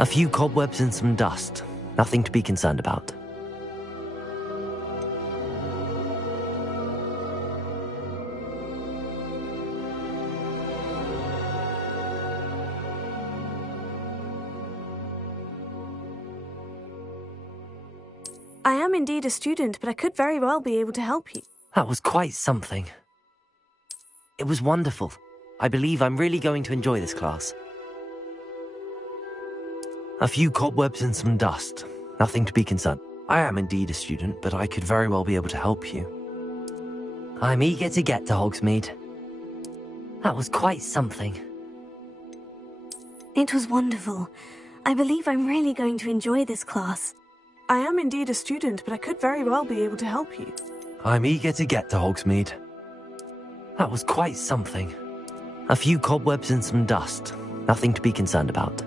A few cobwebs and some dust. Nothing to be concerned about. I am indeed a student, but I could very well be able to help you. That was quite something. It was wonderful. I believe I'm really going to enjoy this class. A few cobwebs and some dust. Nothing to be concerned. I am indeed a student, but I could very well be able to help you. I'm eager to get to Hogsmeade. That was quite something. It was wonderful. I believe I'm really going to enjoy this class. I am indeed a student, but I could very well be able to help you. I'm eager to get to Hogsmeade. That was quite something. A few cobwebs and some dust. Nothing to be concerned about.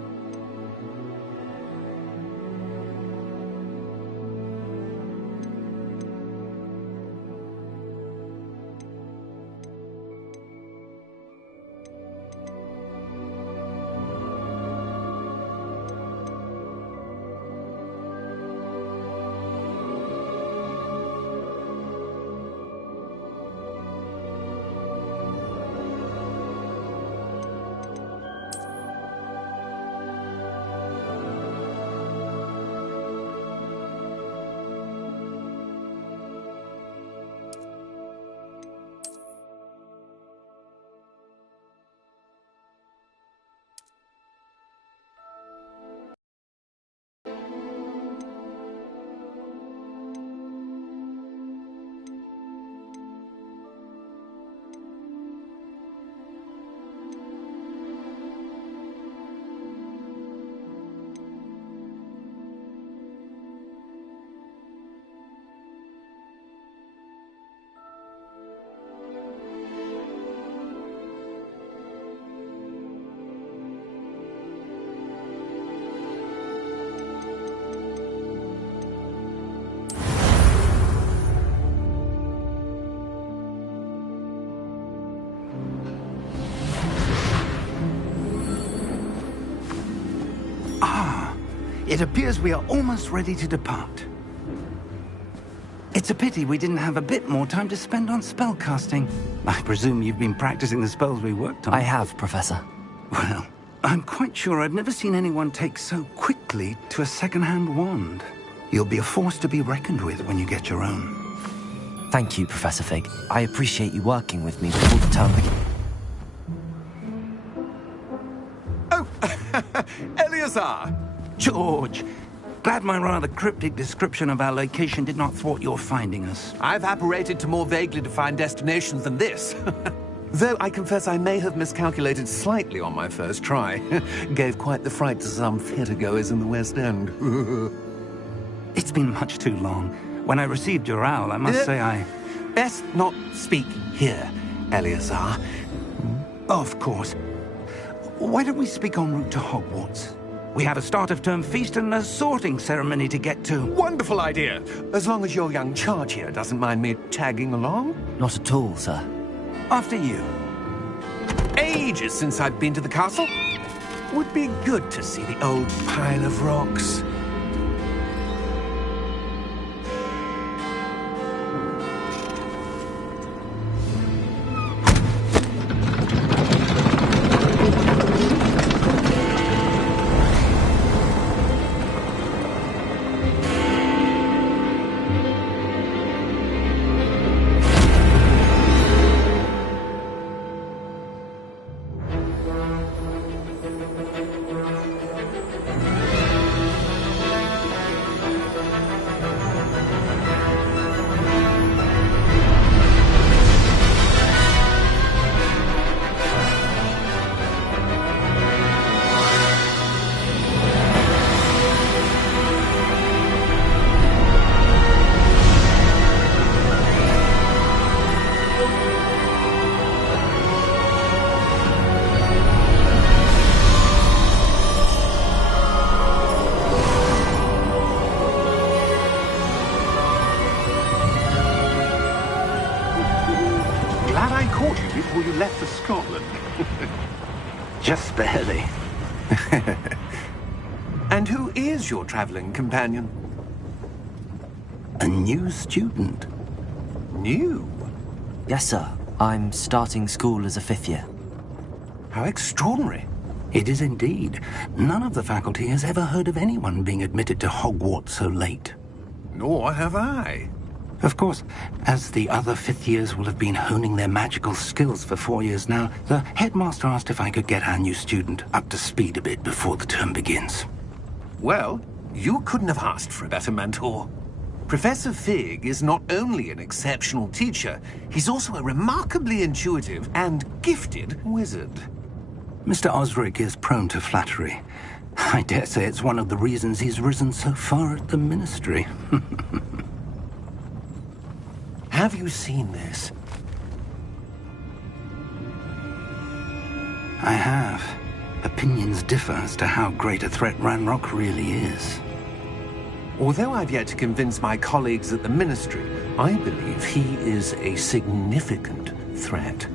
It appears we are almost ready to depart. It's a pity we didn't have a bit more time to spend on spellcasting. I presume you've been practicing the spells we worked on. I have, Professor. Well, I'm quite sure I've never seen anyone take so quickly to a second-hand wand. You'll be a force to be reckoned with when you get your own. Thank you, Professor Fig. I appreciate you working with me before the term begins. Oh, Eleazar! George, glad my rather cryptic description of our location did not thwart your finding us. I've apparated to more vaguely defined destinations than this. Though I confess I may have miscalculated slightly on my first try. Gave quite the fright to some theatre-goers in the West End. It's been much too long. When I received your owl, I must say I... Best not speak here, Eleazar. Of course. Why don't we speak en route to Hogwarts? We have a start-of-term feast and a sorting ceremony to get to. Wonderful idea! As long as your young charge here doesn't mind me tagging along. Not at all, sir. After you. Ages since I've been to the castle. Would be good to see the old pile of rocks. Before you left for Scotland. Just barely. And who is your traveling companion? A new student. New? Yes, sir. I'm starting school as a 5th year. How extraordinary. It is indeed. None of the faculty has ever heard of anyone being admitted to Hogwarts so late. Nor have I. Of course, as the other 5th years will have been honing their magical skills for 4 years now, the headmaster asked if I could get our new student up to speed a bit before the term begins. Well, you couldn't have asked for a better mentor. Professor Fig is not only an exceptional teacher, he's also a remarkably intuitive and gifted wizard. Mr. Osric is prone to flattery. I dare say it's one of the reasons he's risen so far at the Ministry. Have you seen this? I have. Opinions differ as to how great a threat Ranrock really is. Although I've yet to convince my colleagues at the Ministry, I believe he is a significant threat.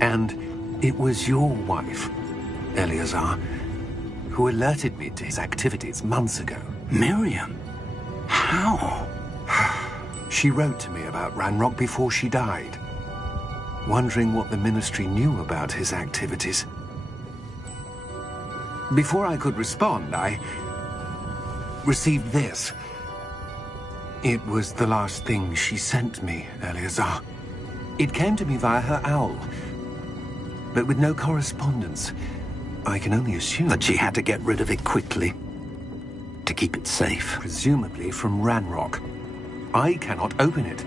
And it was your wife, Eleazar, who alerted me to his activities months ago. Miriam? How? She wrote to me about Ranrock before she died, wondering what the Ministry knew about his activities. Before I could respond, I received this. It was the last thing she sent me, Eleazar. It came to me via her owl, but with no correspondence. I can only assume That she had to get rid of it quickly, to keep it safe. presumably from Ranrock. I cannot open it.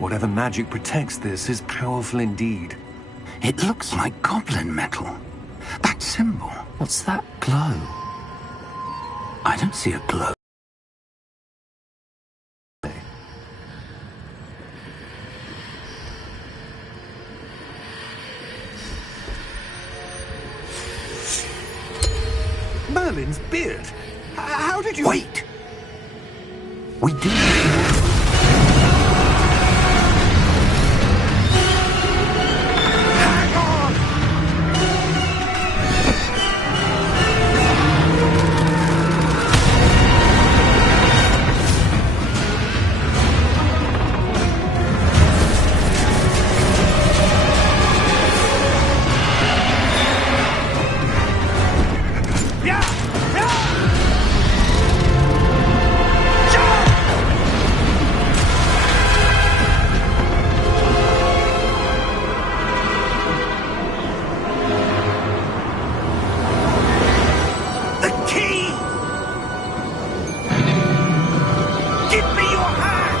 Whatever magic protects this is powerful indeed. It looks like goblin metal. That symbol. What's that glow? I don't see a glow. Merlin's beard! How did you... Wait! We do... Hang on! Yeah! Yeah! The key! Give me your hand!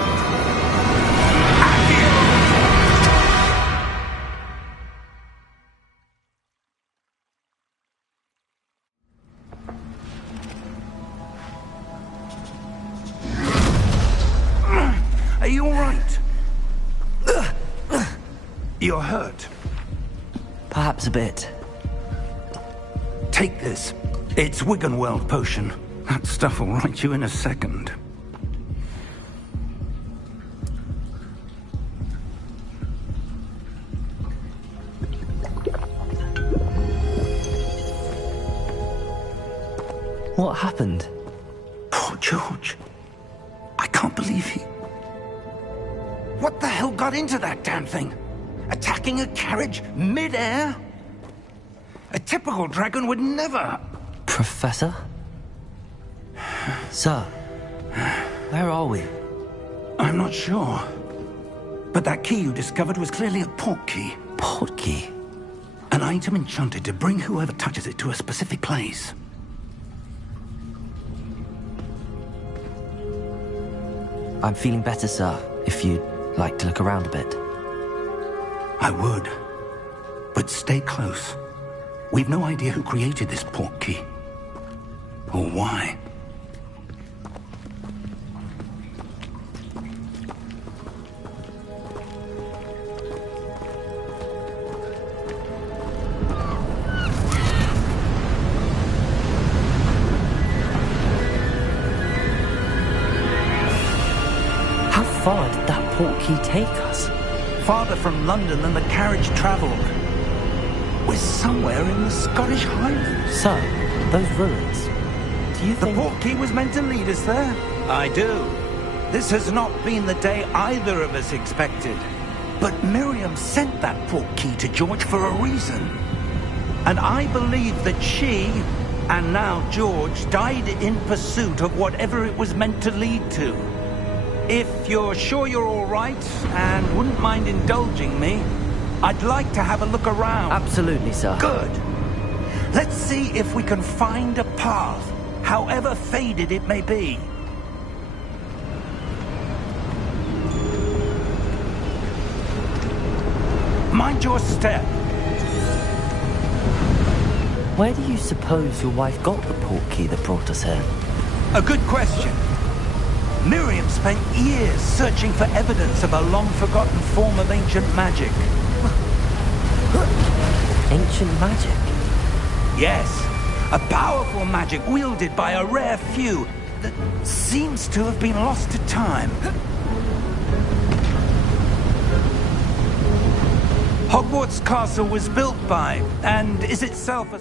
Are you all right? You're hurt. Perhaps a bit. Take this. It's Wiggenweld potion. That stuff will right you in a second. What happened? Poor George. I can't believe he... What the hell got into that damn thing? Attacking a carriage mid-air? A typical dragon would never... Professor? Sir, where are we? I'm not sure. But that key you discovered was clearly a port key. Port key? An item enchanted to bring whoever touches it to a specific place. I'm feeling better, sir, if you'd like to look around a bit. I would. But stay close. We've no idea who created this port key. Or why. How far did that port key take us? Farther from London than the carriage travelled. We're somewhere in the Scottish Highlands. Sir, those ruins. Do you The think... portkey was meant to lead us there? I do. This has not been the day either of us expected. But Miriam sent that portkey to George for a reason. And I believe that she, and now George, died in pursuit of whatever it was meant to lead to. If you're sure you're all right, and wouldn't mind indulging me, I'd like to have a look around. Absolutely, sir. Good. Let's see if we can find a path, however faded it may be. Mind your step. Where do you suppose your wife got the portkey that brought us here? A good question. Miriam spent years searching for evidence of a long-forgotten form of ancient magic. Ancient magic? Yes, a powerful magic wielded by a rare few that seems to have been lost to time. Hogwarts Castle was built by, and is itself a...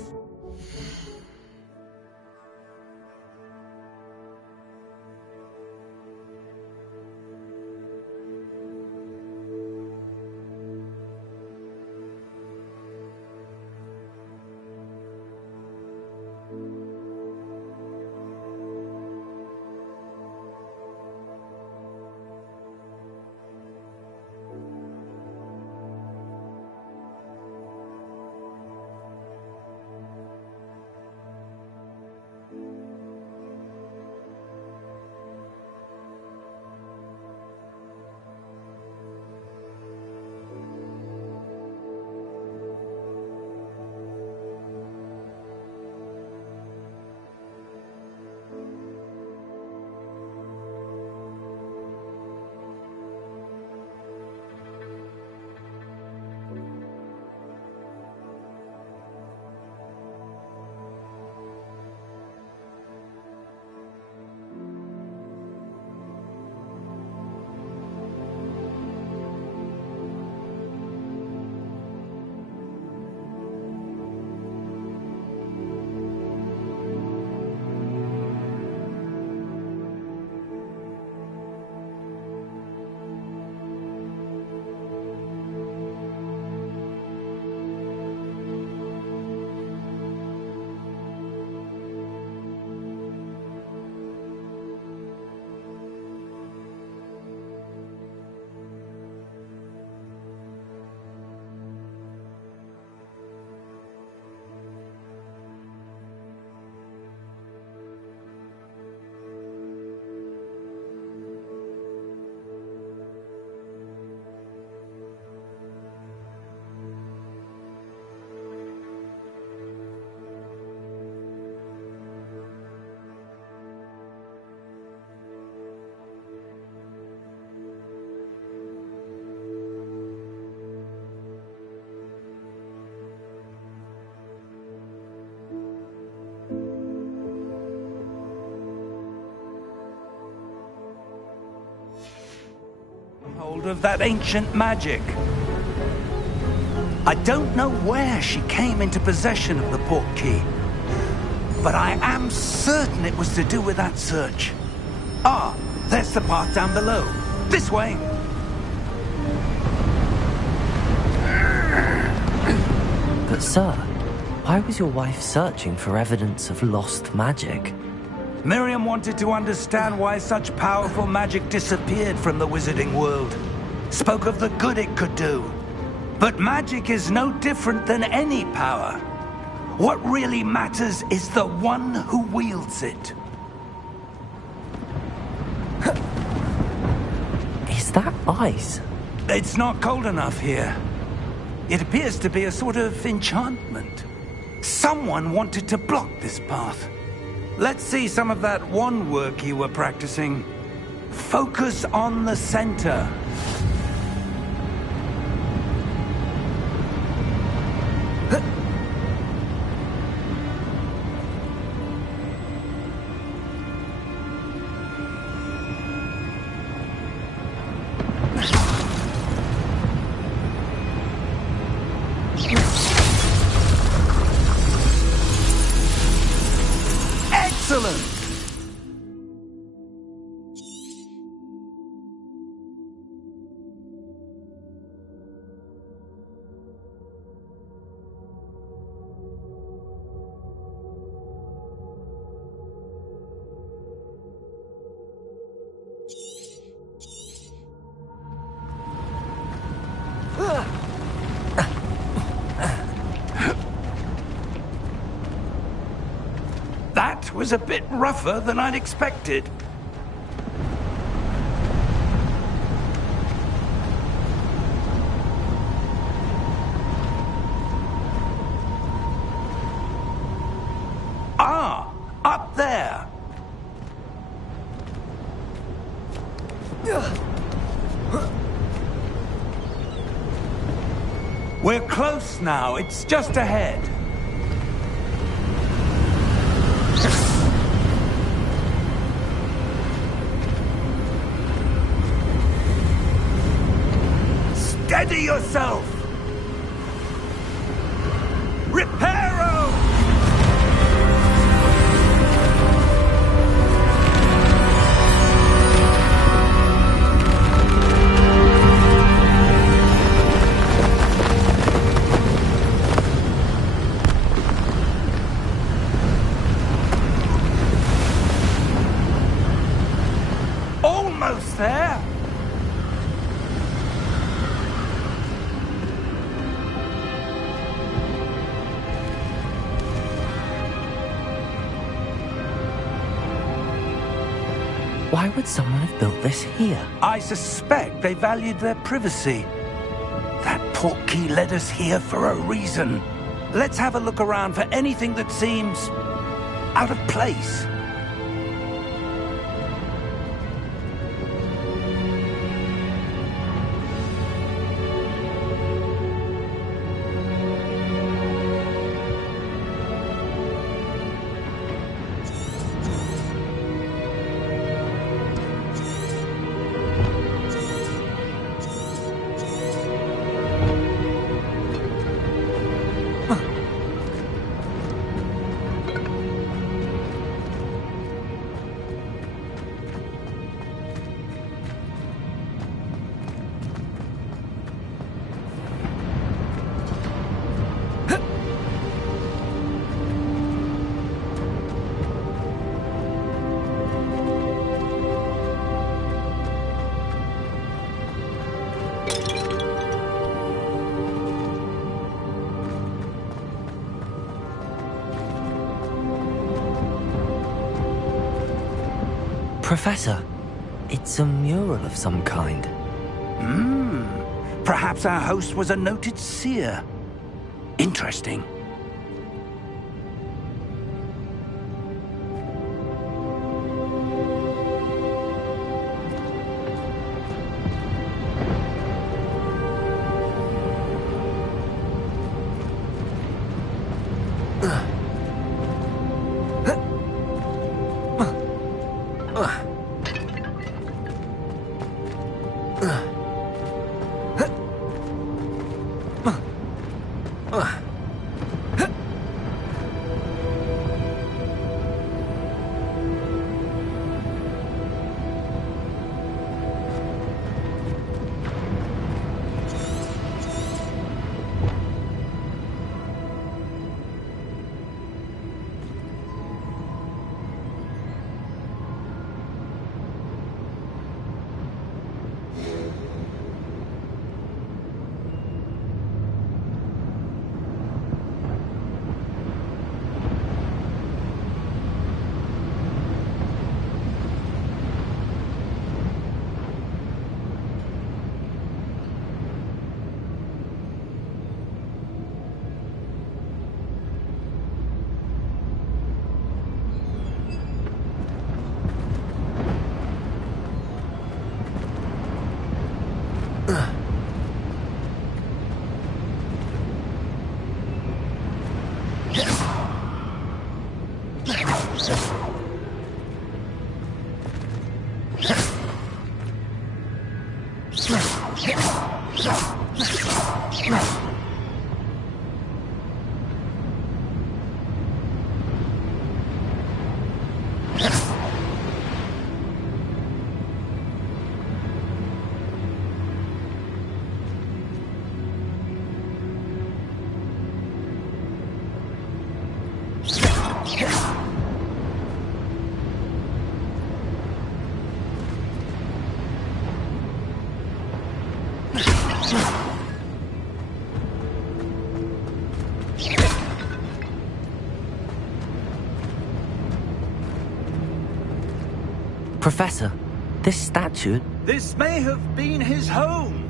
hold of that ancient magic. I don't know where she came into possession of the portkey, but I am certain it was to do with that search. Ah, there's the path down below. This way. But sir, why was your wife searching for evidence of lost magic? Miriam wanted to understand why such powerful magic disappeared from the wizarding world. Spoke of the good it could do. But magic is no different than any power. What really matters is the one who wields it. Is that ice? It's not cold enough here. It appears to be a sort of enchantment. Someone wanted to block this path. Let's see some of that wand work you were practicing. Focus on the center. Excellent! That was a bit rougher than I'd expected. Ah, up there. We're close now. It's just ahead. Steady yourself! Reparo! Almost there! Why would someone have built this here? I suspect they valued their privacy. That portkey led us here for a reason. Let's have a look around for anything that seems out of place. Professor, it's a mural of some kind. Perhaps our host was a noted seer. Interesting. Professor, this statue... This may have been his home.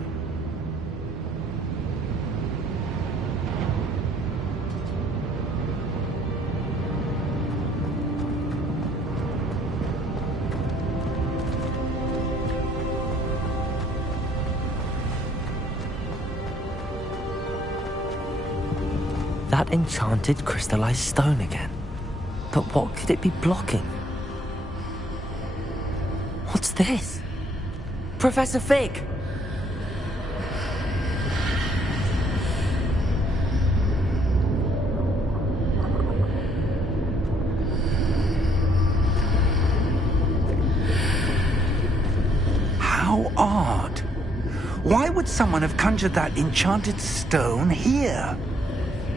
That enchanted crystallized stone again. But what could it be blocking? What's this? Professor Fig! How odd. Why would someone have conjured that enchanted stone here?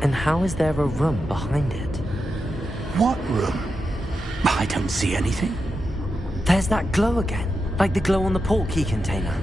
And how is there a room behind it? What room? I don't see anything. There's that glow again, like the glow on the portkey container.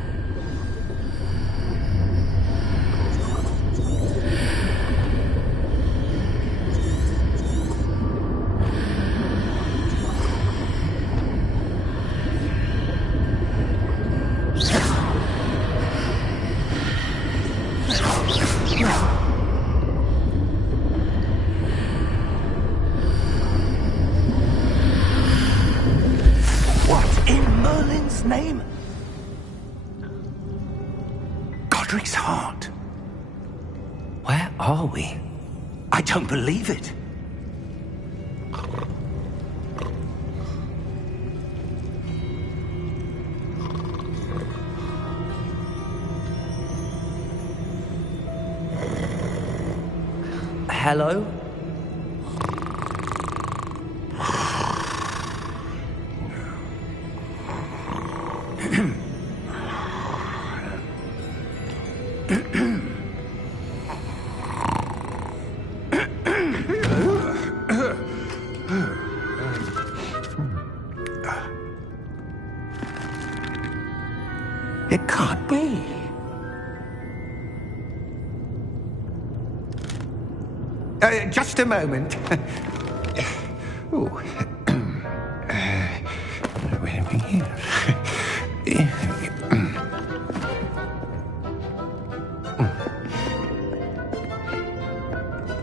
Name? Godric's heart. Where are we? I don't believe it. Hello? It can't be. Just a moment. Ooh. Where are we here?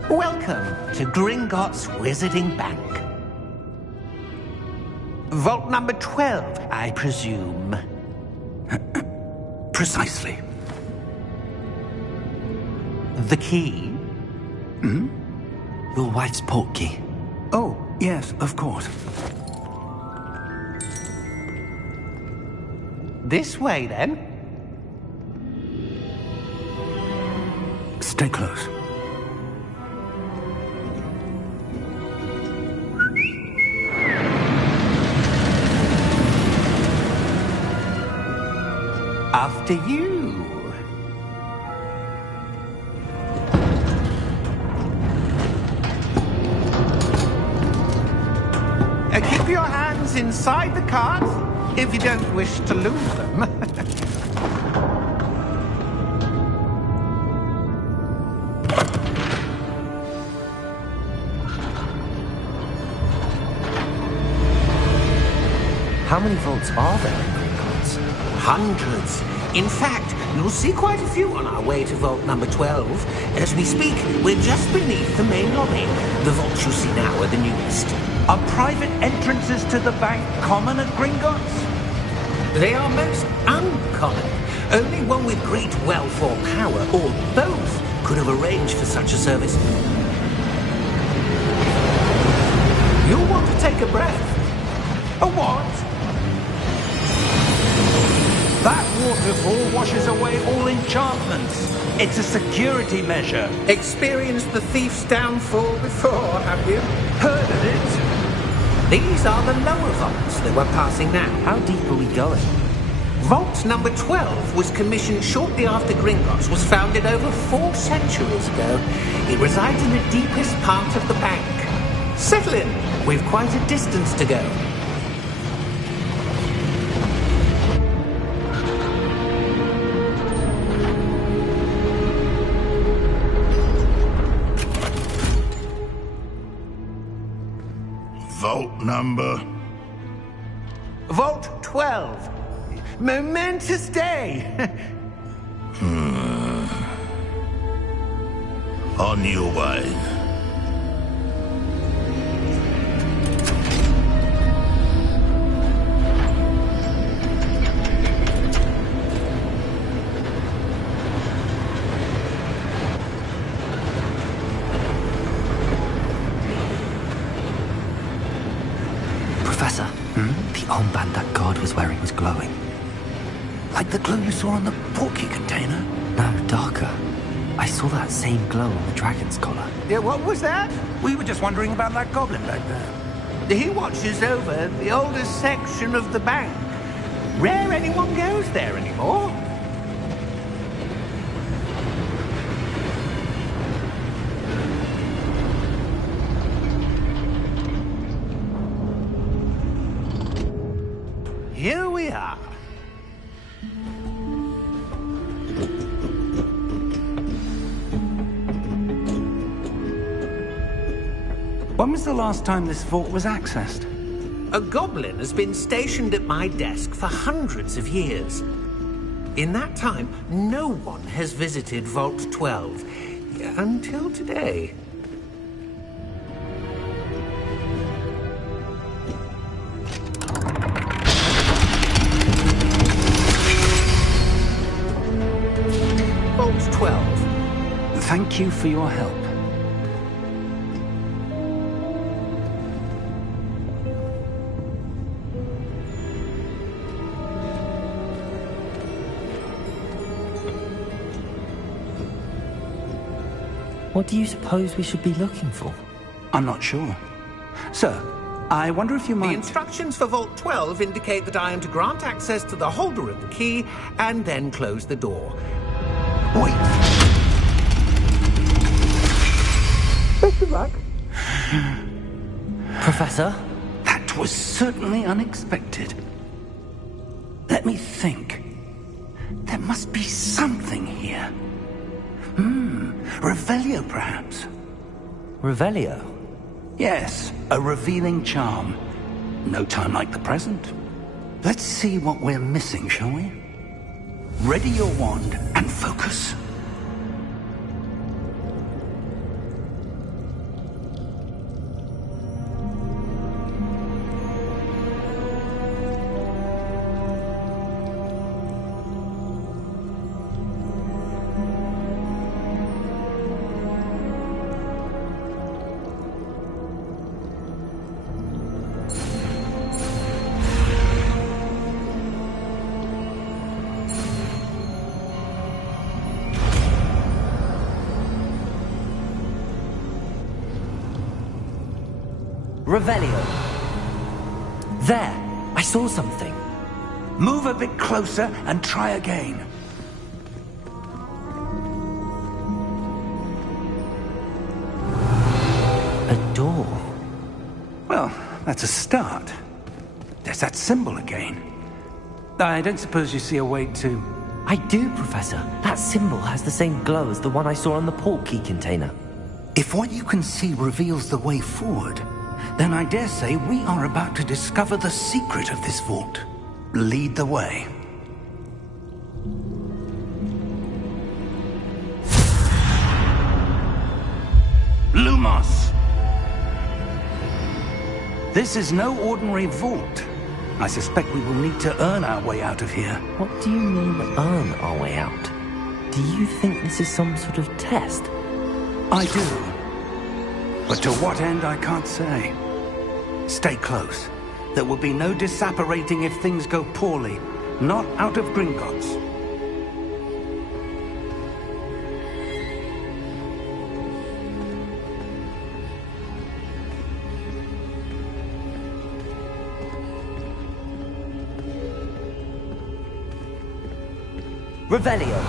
Welcome to Gringotts Wizarding Bank. Vault number 12, I presume. Precisely. The key? Hmm? Your wife's portkey. Oh, yes, of course. This way, then. Stay close. After you. Keep your hands inside the cart if you don't wish to lose them. How many vaults are there in Gringotts? Hundreds. In fact, you'll see quite a few on our way to vault number 12. As we speak, we're just beneath the main lobby. The vaults you see now are the newest. Are private entrances to the bank common at Gringotts? They are most uncommon. Only one with great wealth or power, or both, could have arranged for such a service. You'll want to take a breath. A what? That waterfall washes away all enchantments. It's a security measure. Experienced the thief's downfall before, have you? Heard of it? These are the lower vaults that we're passing now. How deep are we going? Vault number 12 was commissioned shortly after Gringotts was founded over 4 centuries ago. It resides in the deepest part of the bank. Settle in. We've quite a distance to go. Vault number Vault 12. Momentous day. On your way. Professor, the armband that guard was wearing was glowing. Like the glow you saw on the porky container? No, darker. I saw that same glow on the dragon's collar. Yeah, what was that? We were just wondering about that goblin back there. He watches over the oldest section of the bank. Rare anyone goes there anymore. Here we are. When was the last time this vault was accessed? A goblin has been stationed at my desk for hundreds of years. In that time, no one has visited Vault 12 until today. Vault 12. Thank you for your help. What do you suppose we should be looking for? I'm not sure. Sir, I wonder if you The might... instructions for Vault 12 indicate that I am to grant access to the holder of the key and then close the door. Wait! Best of luck. Professor? That was certainly unexpected. Let me think. There must be something here. Revelio, perhaps? Revelio? Yes, a revealing charm. No time like the present. Let's see what we're missing, shall we? Ready your wand and focus. Revelio. There! I saw something. Move a bit closer and try again. A door. Well, that's a start. There's that symbol again. I don't suppose you see a way to... I do, Professor. That symbol has the same glow as the one I saw on the port key container. If what you can see reveals the way forward, then I dare say we are about to discover the secret of this vault. Lead the way. Lumos! This is no ordinary vault. I suspect we will need to earn our way out of here. What do you mean, earn our way out? Do you think this is some sort of test? I do. But to what end, I can't say. Stay close. There will be no disapparating if things go poorly. Not out of Gringotts. Revelio!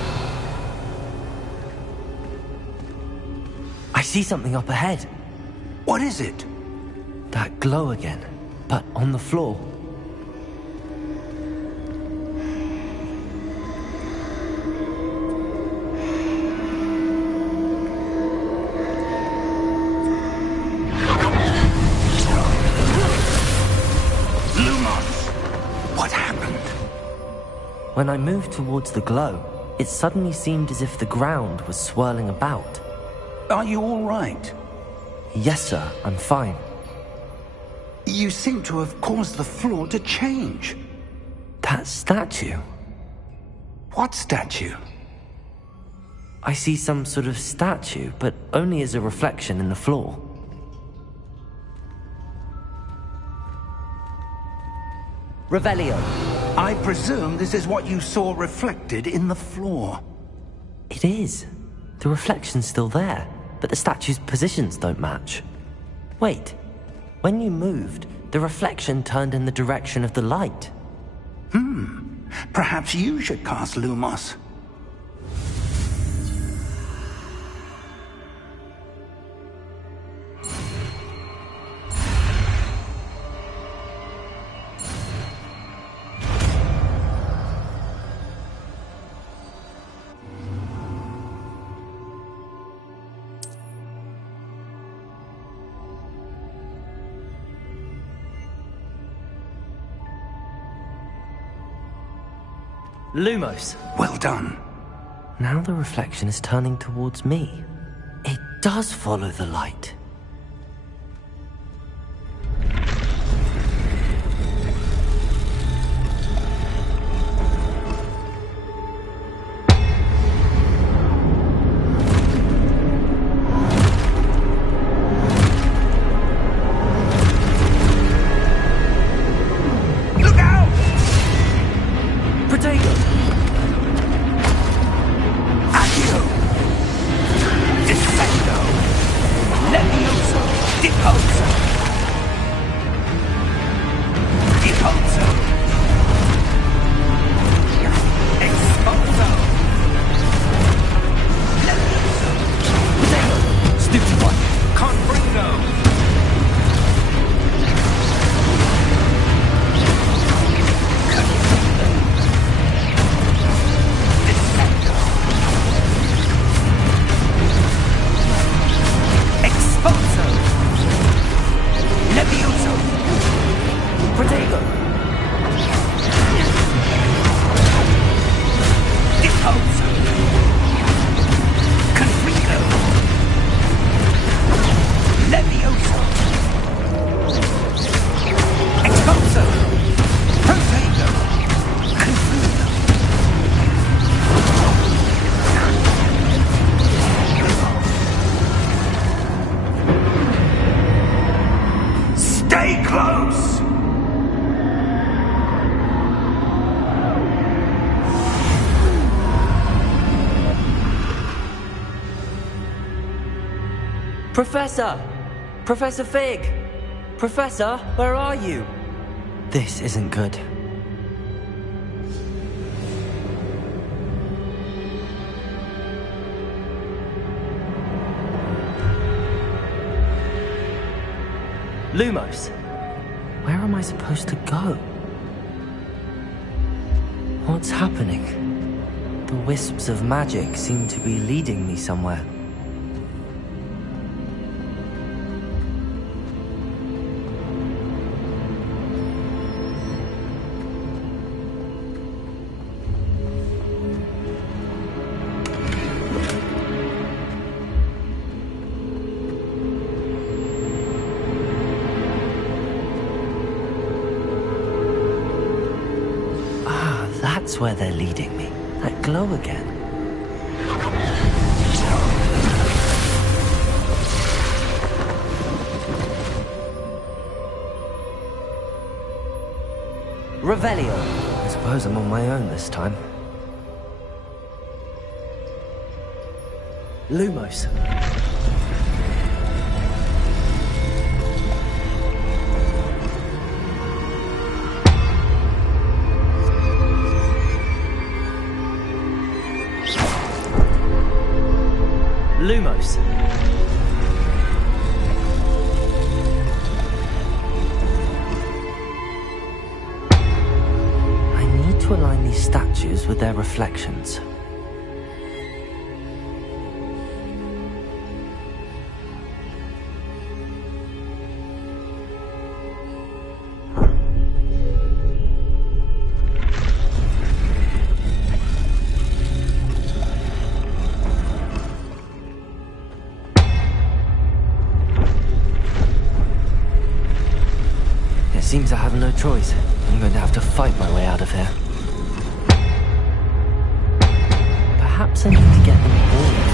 I see something up ahead. What is it? That glow again, but on the floor. Lumos! What happened? When I moved towards the glow, it suddenly seemed as if the ground was swirling about. Are you all right? Yes, sir, I'm fine. You seem to have caused the floor to change. That statue? What statue? I see some sort of statue, but only as a reflection in the floor. Revelio. I presume this is what you saw reflected in the floor. It is. The reflection's still there, but the statue's positions don't match. Wait. When you moved, the reflection turned in the direction of the light. Perhaps you should cast Lumos. Lumos. Well done. Now the reflection is turning towards me. It does follow the light. Professor! Professor Fig! Professor, where are you? This isn't good. Lumos, where am I supposed to go? What's happening? The wisps of magic seem to be leading me somewhere. That's where they're leading me. That glow again. Revelio. I suppose I'm on my own this time. Lumos. Lumos. I need to align these statues with their reflections. I have no choice. I'm going to have to fight my way out of here. Perhaps I need to get them all.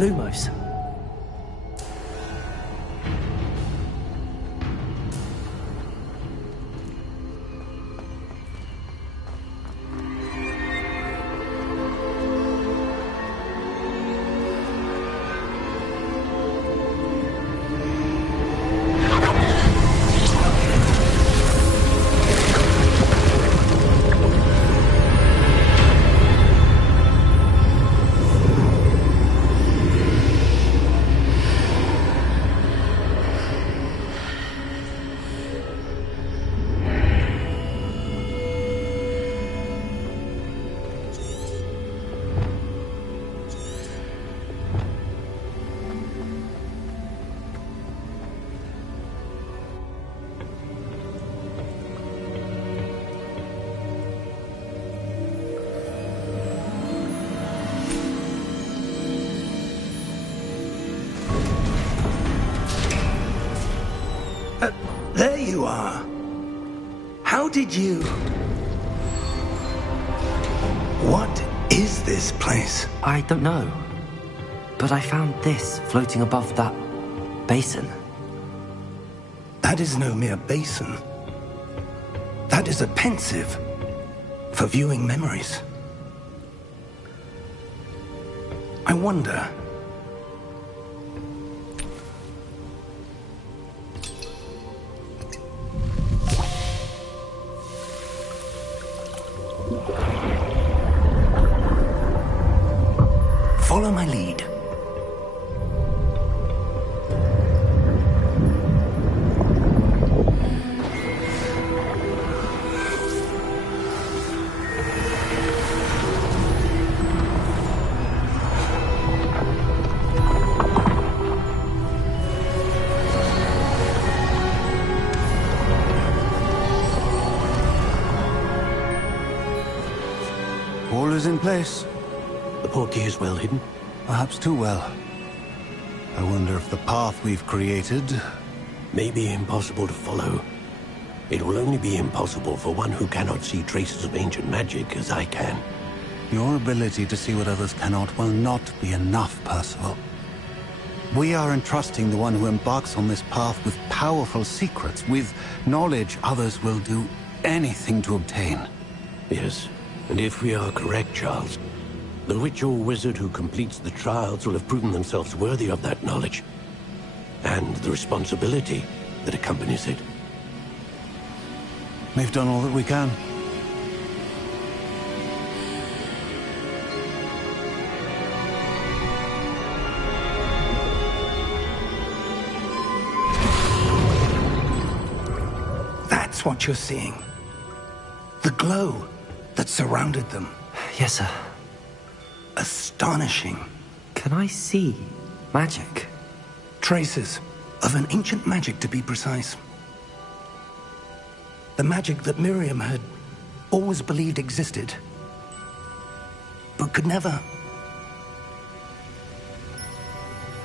Lumos. There you are. How did you... What is this place? I don't know. But I found this floating above that basin. That is no mere basin. That is a pensive for viewing memories. I wonder... Follow my lead. All is in place. The portkey is well hidden. Perhaps too well. I wonder if the path we've created... May be impossible to follow. It will only be impossible for one who cannot see traces of ancient magic as I can. Your ability to see what others cannot will not be enough, Percival. We are entrusting the one who embarks on this path with powerful secrets, with knowledge others will do anything to obtain. Yes, and if we are correct, Charles, the witch or wizard who completes the trials will have proven themselves worthy of that knowledge, and the responsibility that accompanies it. We've done all that we can. That's what you're seeing. The glow that surrounded them. Yes, sir. Astonishing. Can I see magic? Traces of an ancient magic, to be precise. The magic that Miriam had always believed existed, but could never.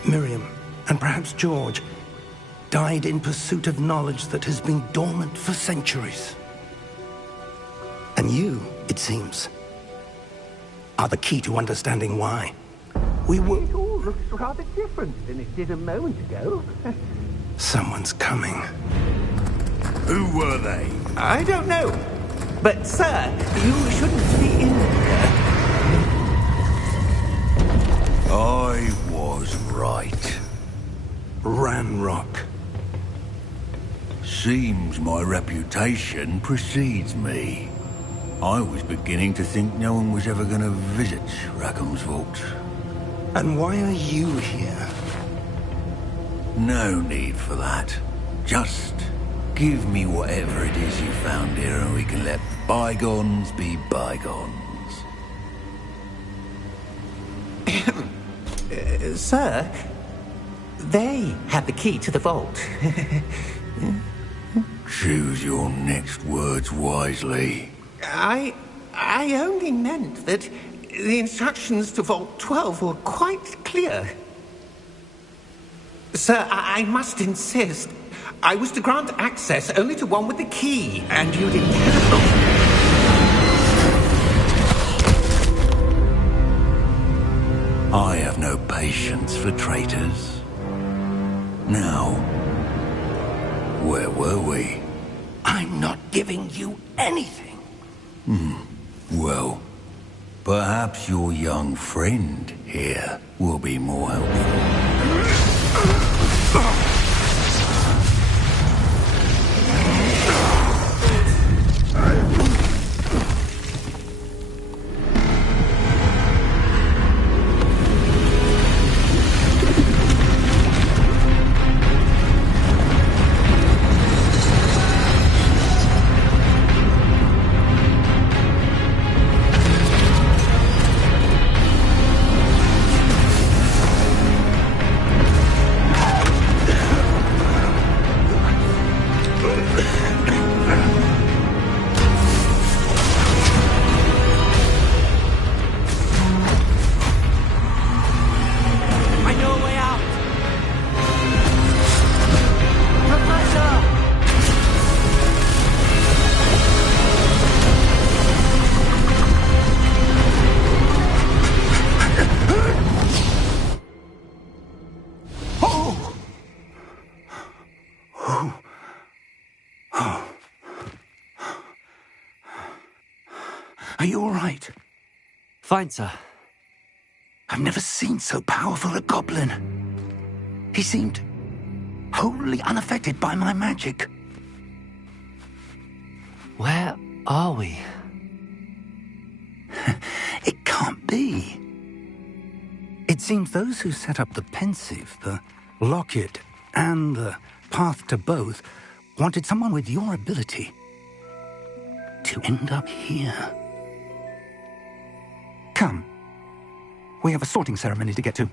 Miriam, and perhaps George, died in pursuit of knowledge that has been dormant for centuries. And you, it seems, are the key to understanding why. We will... It all looks rather different than it did a moment ago. Someone's coming. Who were they? I don't know. But, sir, you shouldn't be in here. I was right. Ranrock. Seems my reputation precedes me. I was beginning to think no one was ever going to visit Rackham's vault. And why are you here? No need for that. Just give me whatever it is you found here and we can let bygones be bygones. Sir, they had the key to the vault. Choose your next words wisely. I only meant that the instructions to Vault 12 were quite clear. Sir, I must insist. I was to grant access only to one with the key, and you didn't have... I have no patience for traitors. Now, where were we? I'm not giving you anything. Well, perhaps your young friend here will be more helpful. Are you all right? Fine, sir. I've never seen so powerful a goblin. He seemed wholly unaffected by my magic. Where are we? It can't be. It seems those who set up the pensive, the locket, and the path to both wanted someone with your ability to end up here. Come. We have a sorting ceremony to get to.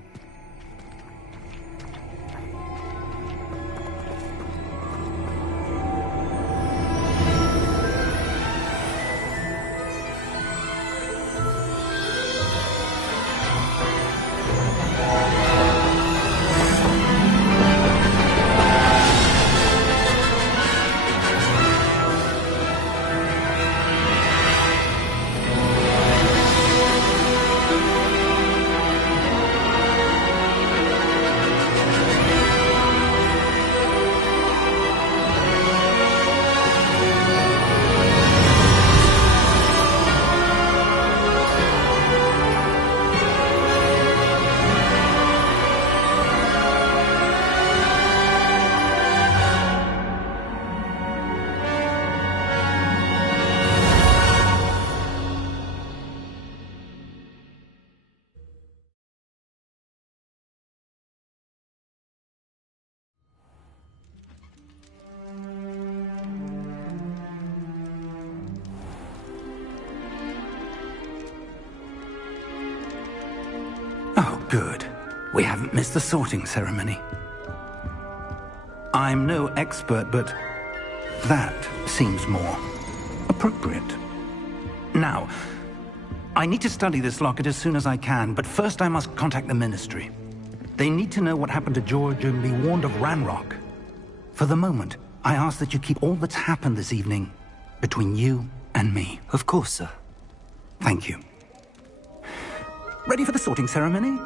Oh, good. We haven't missed the sorting ceremony. I'm no expert, but that seems more appropriate. Now, I need to study this locket as soon as I can, but first I must contact the Ministry. They need to know what happened to George and be warned of Ranrock. For the moment, I ask that you keep all that's happened this evening between you and me. Of course, sir. Thank you. Ready for the sorting ceremony?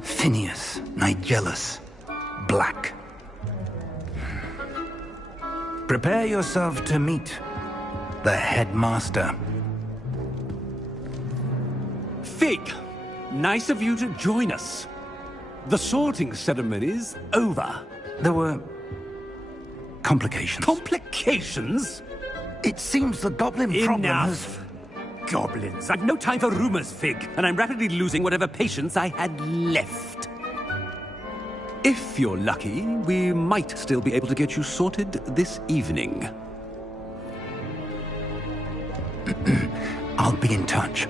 Phineas, Nigellus, Black. Prepare yourself to meet the headmaster. Fig, nice of you to join us. The sorting ceremony's over. There were complications. Complications? It seems the goblin problem has... Enough! Goblins. I've no time for rumors, Fig, and I'm rapidly losing whatever patience I had left. If you're lucky, we might still be able to get you sorted this evening. I'll be in touch.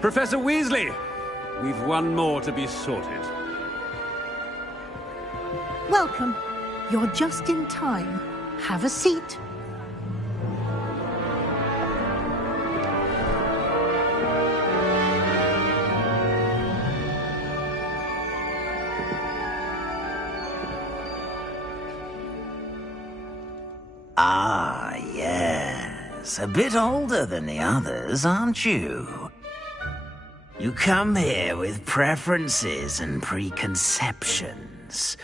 Professor Weasley, we've one more to be sorted. Welcome. You're just in time. Have a seat. Ah, yes. A bit older than the others, aren't you? You come here with preferences and preconceptions.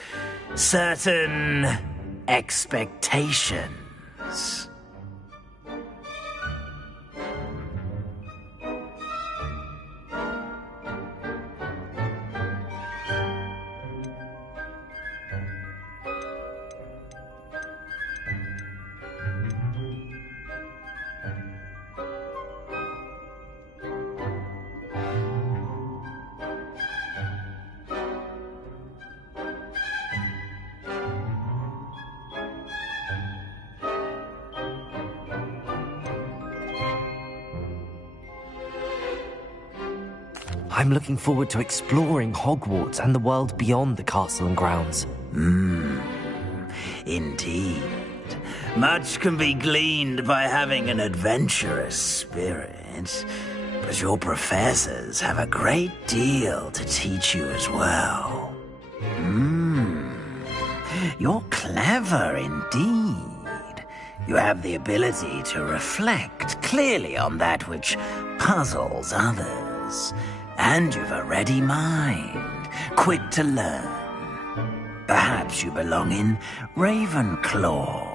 Certain expectations. I'm looking forward to exploring Hogwarts and the world beyond the castle and grounds. Indeed. Much can be gleaned by having an adventurous spirit, but your professors have a great deal to teach you as well. You're clever indeed. You have the ability to reflect clearly on that which puzzles others. And you've a ready mind, quick to learn. Perhaps you belong in Ravenclaw.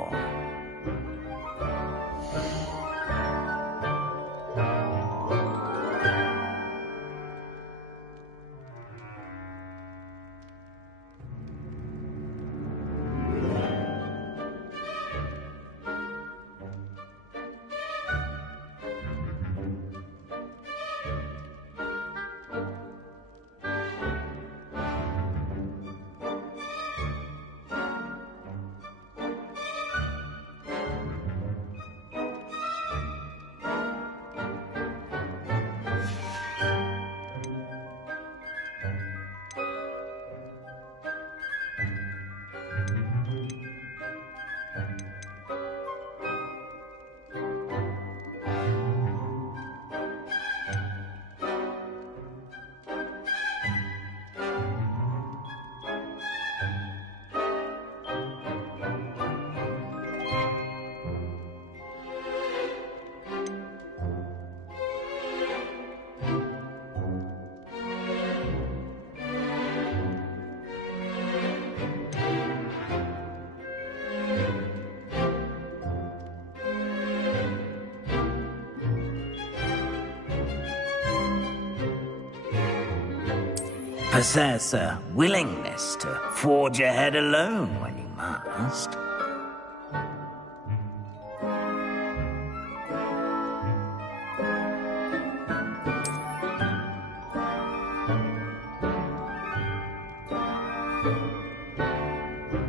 Possess a willingness to forge ahead alone when you must.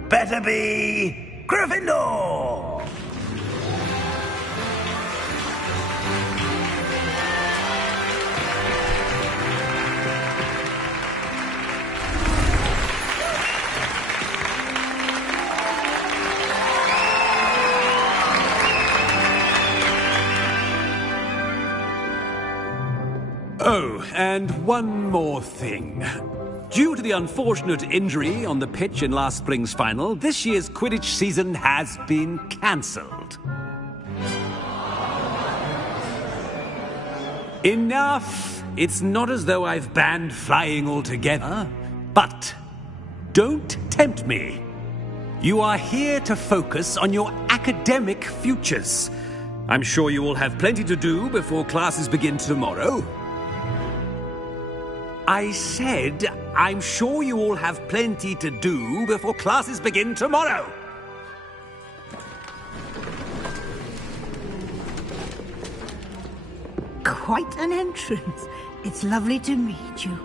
Better be Gryffindor! Oh, and one more thing. Due to the unfortunate injury on the pitch in last spring's final, this year's Quidditch season has been cancelled. Enough! It's not as though I've banned flying altogether, but don't tempt me. You are here to focus on your academic futures. I'm sure you will have plenty to do before classes begin tomorrow. I said, I'm sure you all have plenty to do before classes begin tomorrow. Quite an entrance. It's lovely to meet you.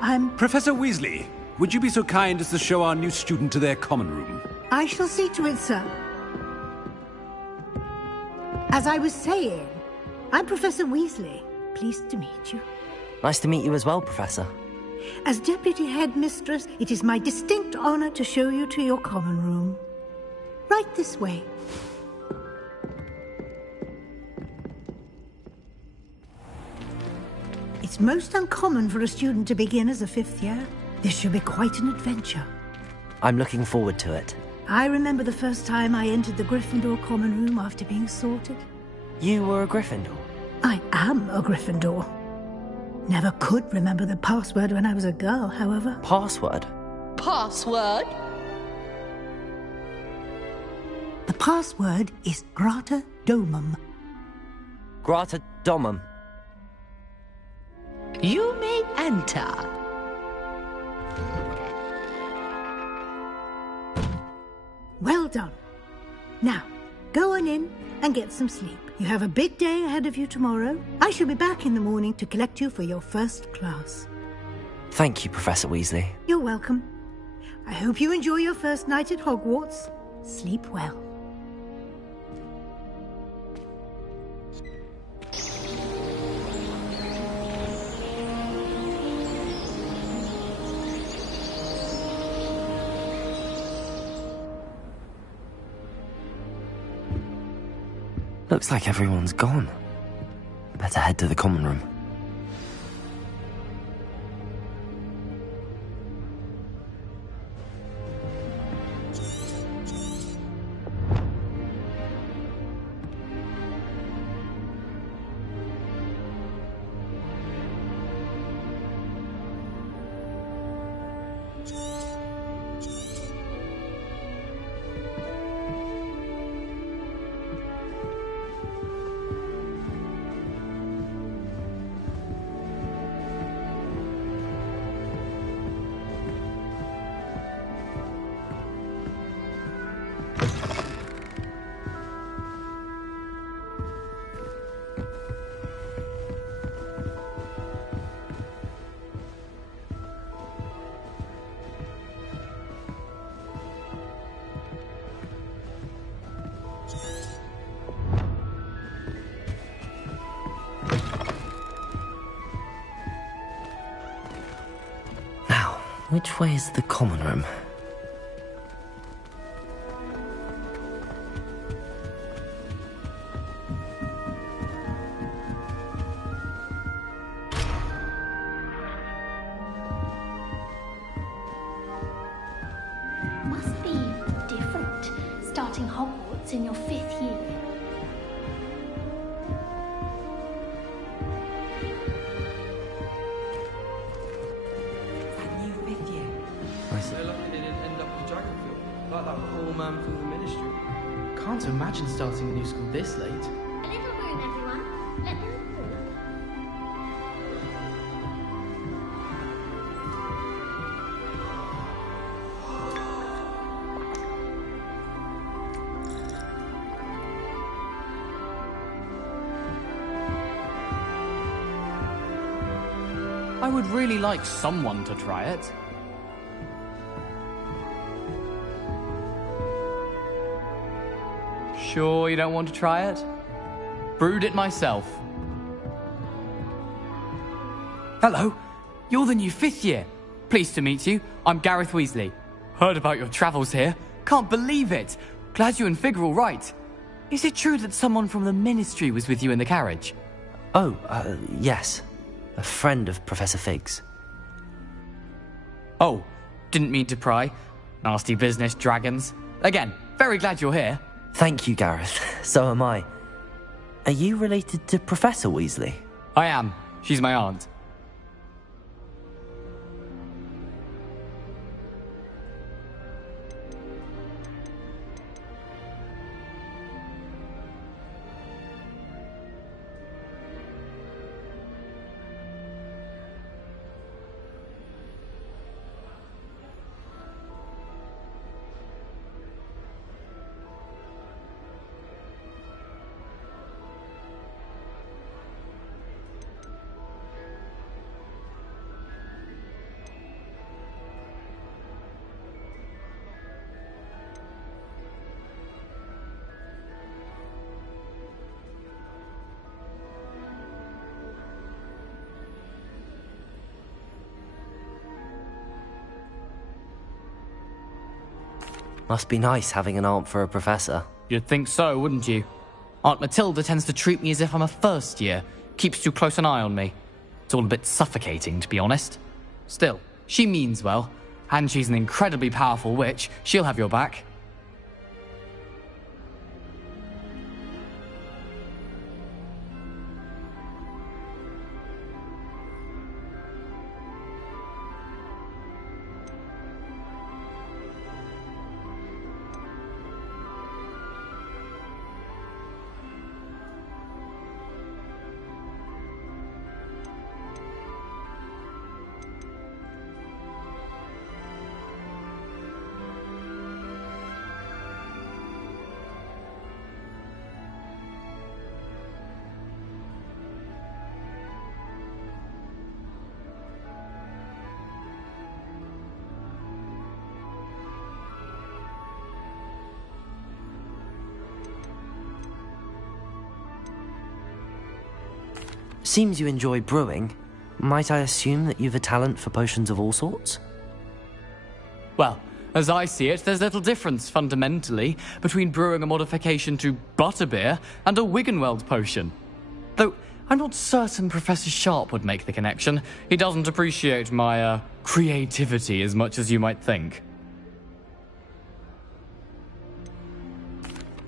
I'm... Professor Weasley, would you be so kind as to show our new student to their common room? I shall see to it, sir. As I was saying, I'm Professor Weasley. Pleased to meet you. Nice to meet you as well, Professor. As Deputy Headmistress, it is my distinct honor to show you to your common room. Right this way. It's most uncommon for a student to begin as a fifth year. This should be quite an adventure. I'm looking forward to it. I remember the first time I entered the Gryffindor common room after being sorted. You were a Gryffindor? I am a Gryffindor. Never could remember the password when I was a girl, however. Password? Password? The password is Grata Domum. Grata Domum. You may enter. Well done. Now, go on in and get some sleep. You have a big day ahead of you tomorrow. I shall be back in the morning to collect you for your first class. Thank you, Professor Weasley. You're welcome. I hope you enjoy your first night at Hogwarts. Sleep well. Looks like everyone's gone. Better head to the common room. Which way is the common room? Must be different, starting Hogwarts in your 5th year. So lucky they didn't end up in Dragonfield, like that poor man from the Ministry. Can't imagine starting a new school this late. A little room, everyone. Let them through. I would really like someone to try it. Sure you don't want to try it? Brewed it myself. Hello, you're the new 5th year. Pleased to meet you. I'm Gareth Weasley. Heard about your travels here. Can't believe it. Glad you and Fig are all right. Is it true that someone from the Ministry was with you in the carriage? Oh, yes. A friend of Professor Fig's. Oh, didn't mean to pry. Nasty business, dragons. Again, very glad you're here. Thank you, Gareth. So am I. Are you related to Professor Weasley? I am. She's my aunt. Must be nice having an aunt for a professor. You'd think so, wouldn't you? Aunt Matilda tends to treat me as if I'm a first year. Keeps too close an eye on me. It's all a bit suffocating, to be honest. Still, she means well. And she's an incredibly powerful witch. She'll have your back. Seems you enjoy brewing. Might I assume that you've a talent for potions of all sorts? Well, As I see it, there's little difference, fundamentally, between brewing a modification to butterbeer and a Wiggenweld potion. Though, I'm not certain Professor Sharp would make the connection. He doesn't appreciate my, creativity as much as you might think.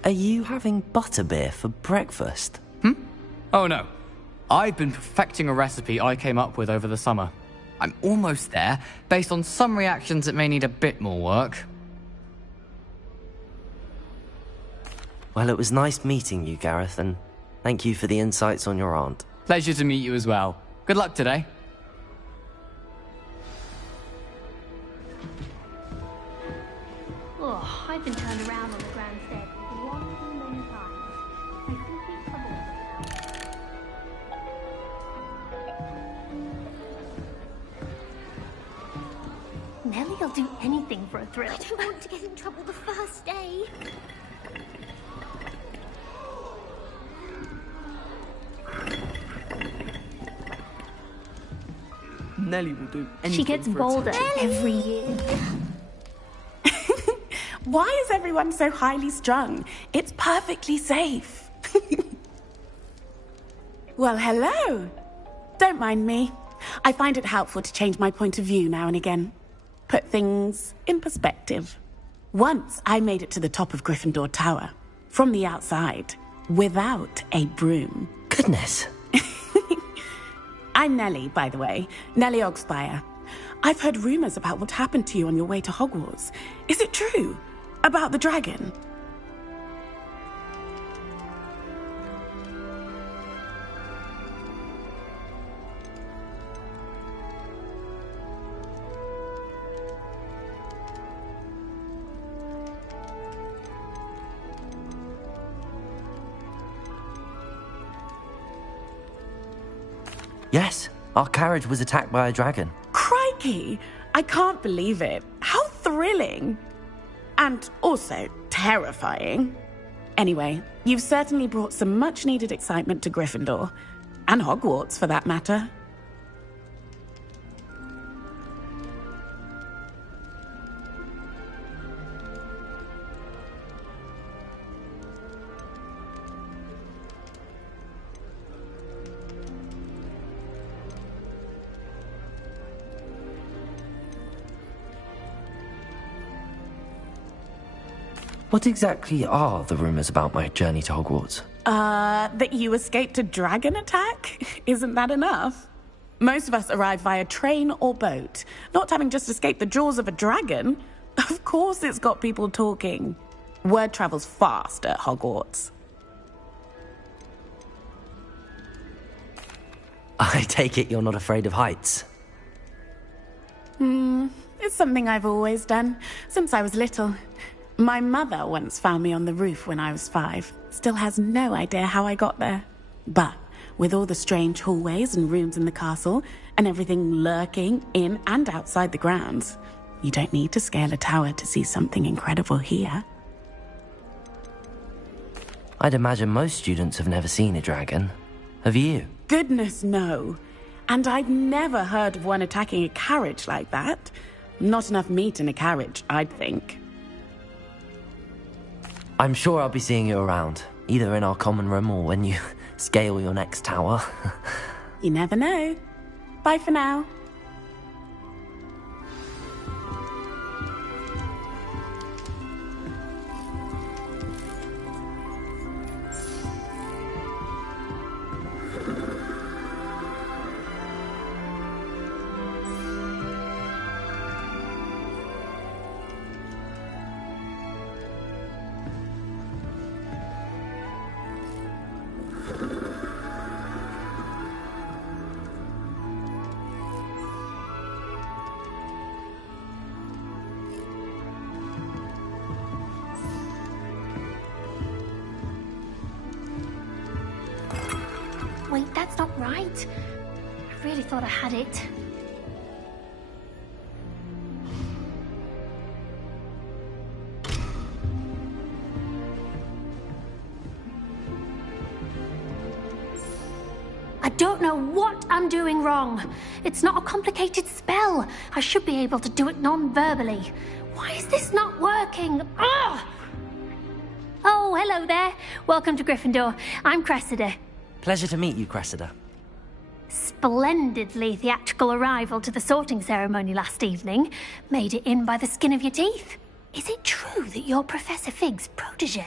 Are you having butterbeer for breakfast? Oh no. I've been perfecting a recipe I came up with over the summer. I'm almost there, based on some reactions that may need a bit more work. Well, it was nice meeting you, Gareth, and thank you for the insights on your aunt. Pleasure to meet you as well. Good luck today. Oh, I've been turned around on the grand stairs one too many times. I simply trouble myself. Nellie'll do anything for a thrill. I don't want to get in trouble the first day. Nellie will do anything. She gets bolder every year. Why is everyone so highly strung? It's perfectly safe. Well, hello. Don't mind me. I find it helpful to change my point of view now and again. Put things in perspective. Once I made it to the top of Gryffindor Tower, from the outside, without a broom. Goodness. I'm Nellie, by the way. Nellie Ogspire. I've heard rumors about what happened to you on your way to Hogwarts. Is it true? About the dragon? Yes, our carriage was attacked by a dragon. Crikey! I can't believe it. How thrilling! And also terrifying. Anyway, you've certainly brought some much-needed excitement to Gryffindor. And Hogwarts, for that matter. What exactly are the rumors about my journey to Hogwarts? That you escaped a dragon attack? Isn't that enough? Most of us arrive via train or boat, not having just escaped the jaws of a dragon. Of course it's got people talking. Word travels fast at Hogwarts. I take it you're not afraid of heights. It's something I've always done, since I was little. My mother once found me on the roof when I was 5. Still has no idea how I got there. But with all the strange hallways and rooms in the castle, and everything lurking in and outside the grounds, you don't need to scale a tower to see something incredible here. I'd imagine most students have never seen a dragon. Have you? Goodness, no. And I've never heard of one attacking a carriage like that. Not enough meat in a carriage, I'd think. I'm sure I'll be seeing you around, either in our common room or when you scale your next tower. You never know. Bye for now. Wait, that's not right. I really thought I had it. I don't know what I'm doing wrong. It's not a complicated spell. I should be able to do it non-verbally. Why is this not working? Ugh! Oh, hello there. Welcome to Gryffindor. I'm Cressida. Pleasure to meet you, Cressida. Splendidly theatrical arrival to the sorting ceremony last evening. Made it in by the skin of your teeth. Is it true that you're Professor Fig's protege?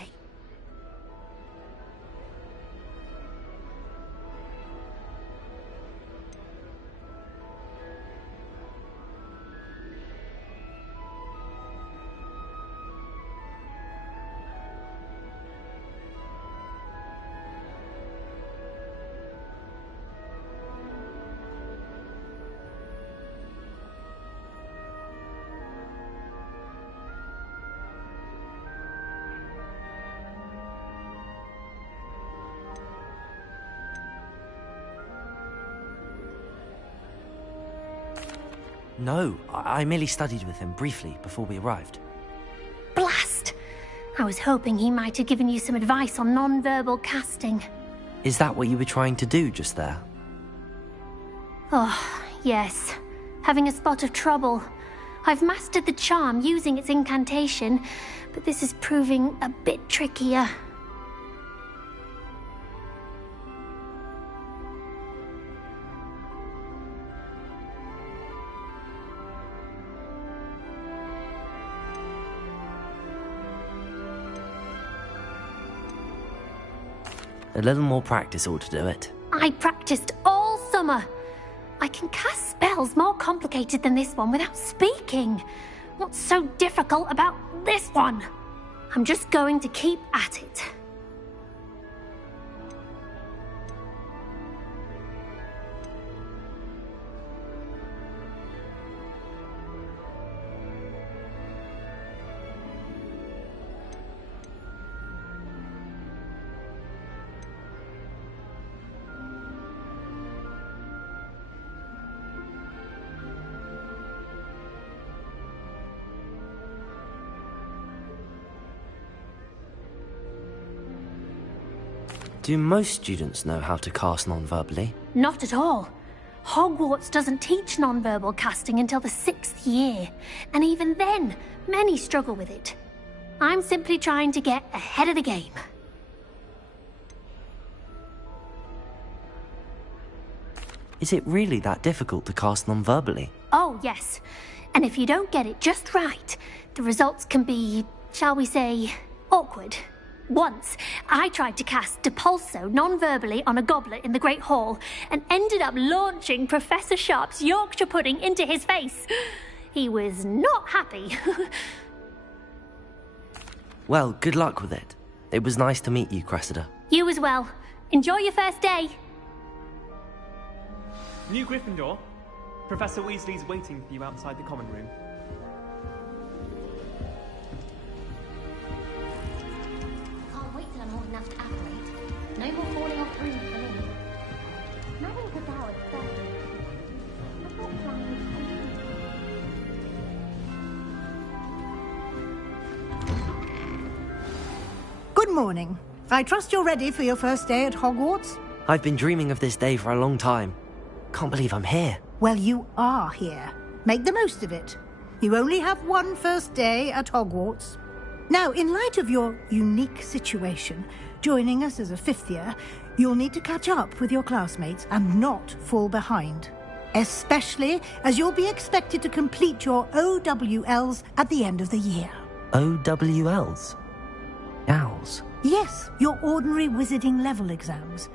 No, I merely studied with him briefly before we arrived. Blast! I was hoping he might have given you some advice on non-verbal casting. Is that what you were trying to do just there? Oh, yes. Having a spot of trouble. I've mastered the charm using its incantation, but this is proving a bit trickier. A little more practice ought to do it. I practiced all summer. I can cast spells more complicated than this one without speaking. What's so difficult about this one? I'm just going to keep at it. Do most students know how to cast non-verbally? Not at all. Hogwarts doesn't teach non-verbal casting until the 6th year, and even then, many struggle with it. I'm simply trying to get ahead of the game. Is it really that difficult to cast non-verbally? Oh, yes. And if you don't get it just right, the results can be, shall we say, awkward. Once, I tried to cast Depulso non-verbally on a goblet in the Great Hall and ended up launching Professor Sharp's Yorkshire pudding into his face. He was not happy. Well, good luck with it. It was nice to meet you, Cressida. You as well. Enjoy your first day. New Gryffindor. Professor Weasley's waiting for you outside the common room. Can't wait till I'm old enough to operate. No more falling off brooms for me. Nothing could power Good morning. I trust you're ready for your first day at Hogwarts? I've been dreaming of this day for a long time. Can't believe I'm here. Well, you are here. Make the most of it. You only have one first day at Hogwarts. Now, in light of your unique situation, joining us as a fifth year, you'll need to catch up with your classmates and not fall behind. Especially as you'll be expected to complete your OWLs at the end of the year. OWLs? Owls? Yes, your ordinary wizarding level exams.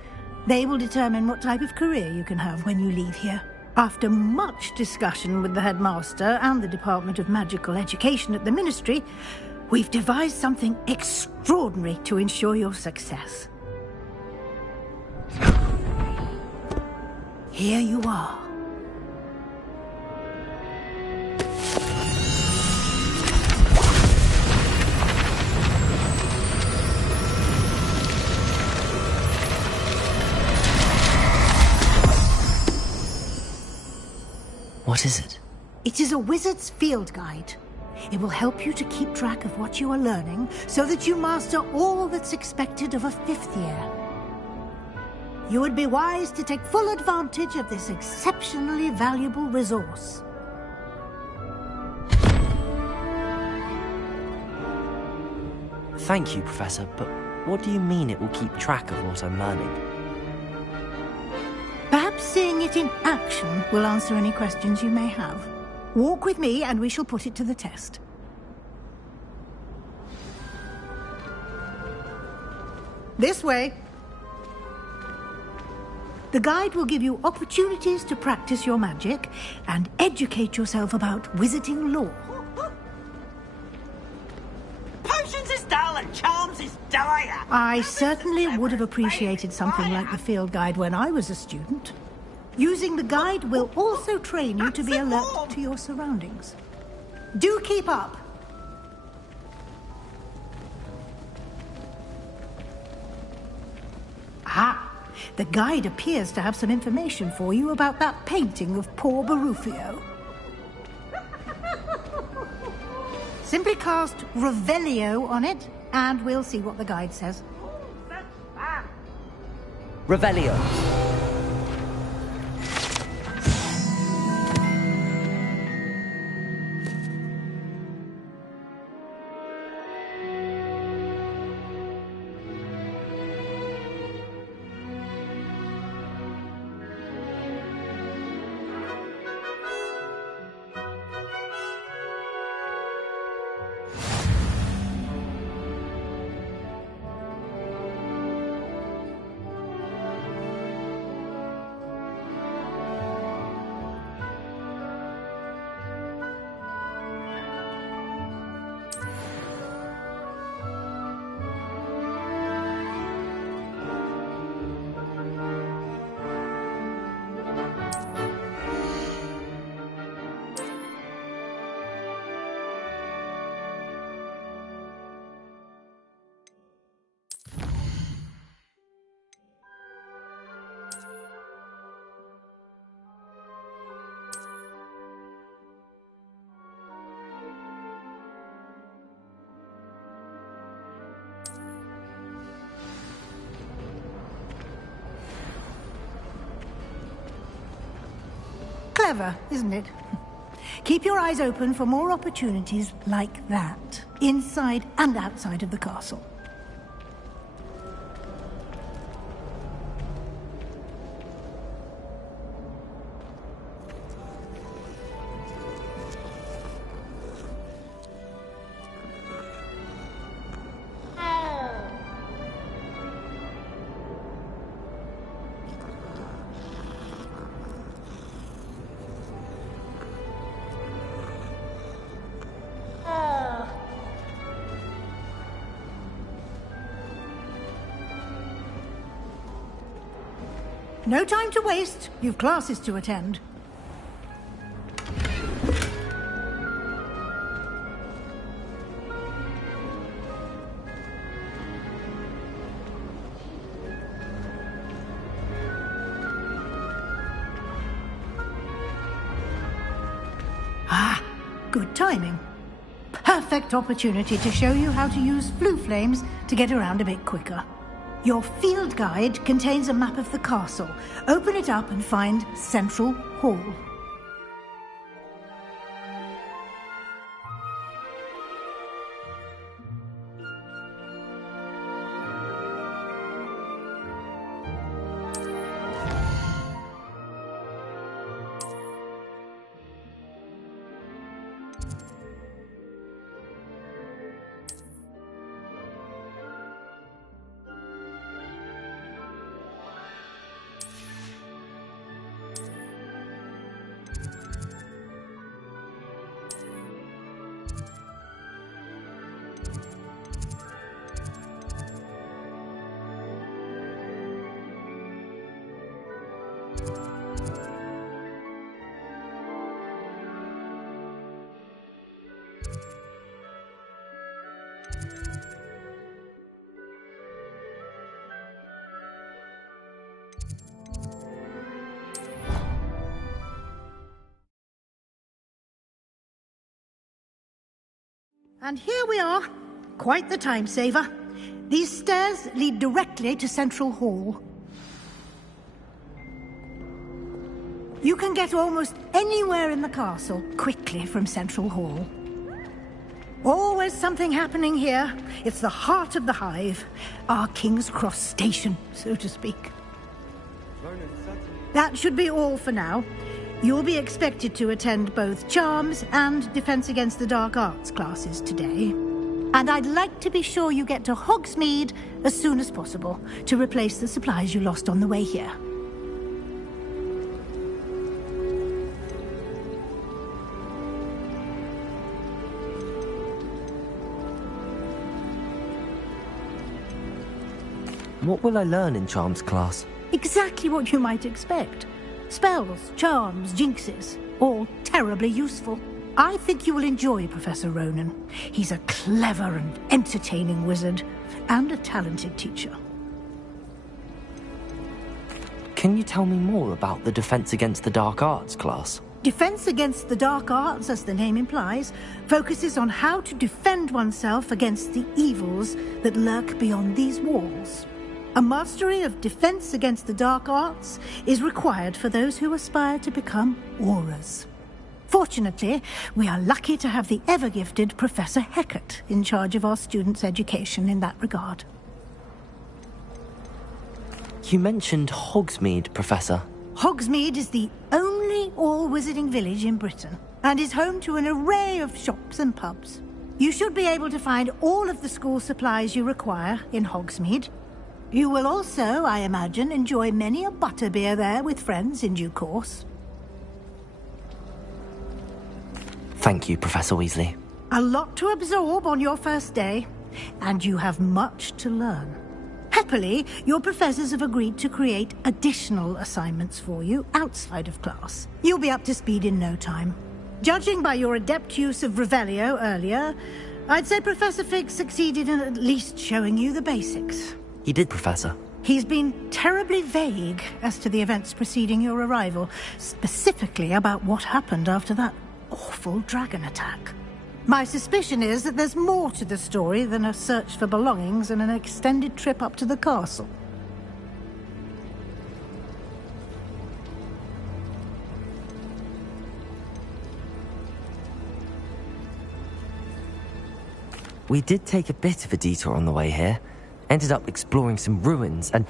They will determine what type of career you can have when you leave here. After much discussion with the headmaster and the Department of Magical Education at the Ministry, we've devised something extraordinary to ensure your success. Here you are. What is it? It is a wizard's field guide. It will help you to keep track of what you are learning so that you master all that's expected of a fifth year. You would be wise to take full advantage of this exceptionally valuable resource. Thank you, Professor, but what do you mean it will keep track of what I'm learning? Perhaps seeing it in action will answer any questions you may have. Walk with me and we shall put it to the test. This way. The guide will give you opportunities to practice your magic and educate yourself about wizarding lore. Potions is dull and charms is dire. I certainly would have appreciated something like the field guide when I was a student. Using the guide will also train you to be alert to your surroundings. Do keep up. Ah, the guide appears to have some information for you about that painting of poor Barufio. Simply cast Revelio on it, and we'll see what the guide says. Revelio. Clever, isn't it? Keep your eyes open for more opportunities like that, inside and outside of the castle. No time to waste. You've classes to attend. Ah, good timing. Perfect opportunity to show you how to use flue flames to get around a bit quicker. Your field guide contains a map of the castle. Open it up and find Central Hall. And here we are. Quite the time saver. These stairs lead directly to Central Hall. You can get almost anywhere in the castle quickly from Central Hall. Always something happening here. It's the heart of the hive. Our King's Cross station, so to speak. That should be all for now. You'll be expected to attend both Charms and Defense Against the Dark Arts classes today. And I'd like to be sure you get to Hogsmeade as soon as possible to replace the supplies you lost on the way here. What will I learn in Charms class? Exactly what you might expect. Spells, charms, jinxes, all terribly useful. I think you will enjoy Professor Ronan. He's a clever and entertaining wizard, and a talented teacher. Can you tell me more about the Defense Against the Dark Arts class? Defense Against the Dark Arts, as the name implies, focuses on how to defend oneself against the evils that lurk beyond these walls. A mastery of Defense Against the Dark Arts is required for those who aspire to become Aurors. Fortunately, we are lucky to have the ever-gifted Professor Hecat in charge of our students' education in that regard. You mentioned Hogsmeade, Professor. Hogsmeade is the only all-wizarding village in Britain, and is home to an array of shops and pubs. You should be able to find all of the school supplies you require in Hogsmeade. You will also, I imagine, enjoy many a butterbeer there with friends in due course. Thank you, Professor Weasley. A lot to absorb on your first day, and you have much to learn. Happily, your professors have agreed to create additional assignments for you outside of class. You'll be up to speed in no time. Judging by your adept use of Revelio earlier, I'd say Professor Fig succeeded in at least showing you the basics. He did, Professor. He's been terribly vague as to the events preceding your arrival, specifically about what happened after that awful dragon attack. My suspicion is that there's more to the story than a search for belongings and an extended trip up to the castle. We did take a bit of a detour on the way here. Ended up exploring some ruins, and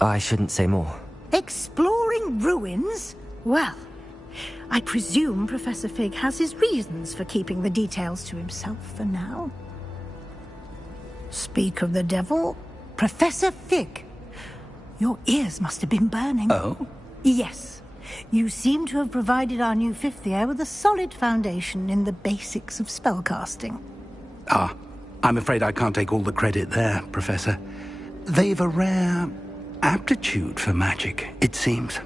I shouldn't say more. Exploring ruins? Well, I presume Professor Fig has his reasons for keeping the details to himself for now. Speak of the devil, Professor Fig. Your ears must have been burning. Oh? Yes. You seem to have provided our new fifth year with a solid foundation in the basics of spellcasting. Ah, I'm afraid I can't take all the credit there, Professor. They've a rare aptitude for magic, it seems.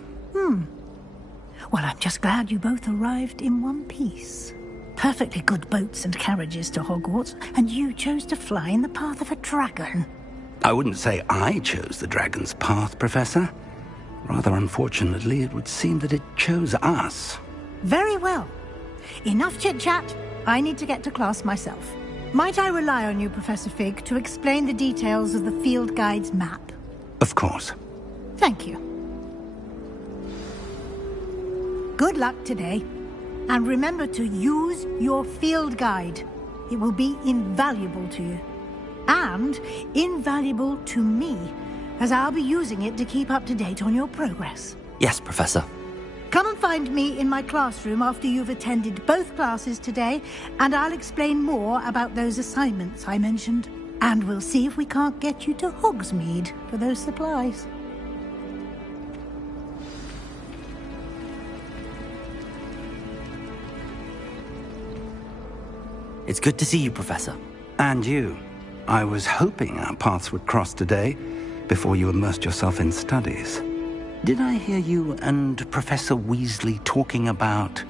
Well, I'm just glad you both arrived in one piece. Perfectly good boats and carriages to Hogwarts, and you chose to fly in the path of a dragon. I wouldn't say I chose the dragon's path, Professor. Rather unfortunately, it would seem that it chose us. Very well. Enough chit-chat. I need to get to class myself. Might I rely on you, Professor Fig, to explain the details of the field guide's map? Of course. Thank you. Good luck today. And remember to use your field guide. It will be invaluable to you. And invaluable to me, as I'll be using it to keep up to date on your progress. Yes, Professor. Come and find me in my classroom after you've attended both classes today, and I'll explain more about those assignments I mentioned. And we'll see if we can't get you to Hogsmeade for those supplies. It's good to see you, Professor. And you. I was hoping our paths would cross today, before you immersed yourself in studies. Did I hear you and Professor Weasley talking about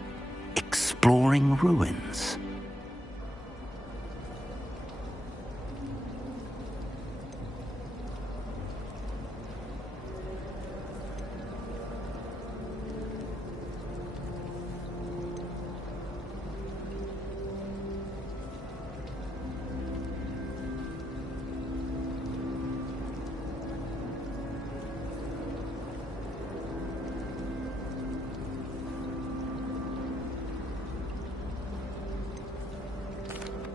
exploring ruins?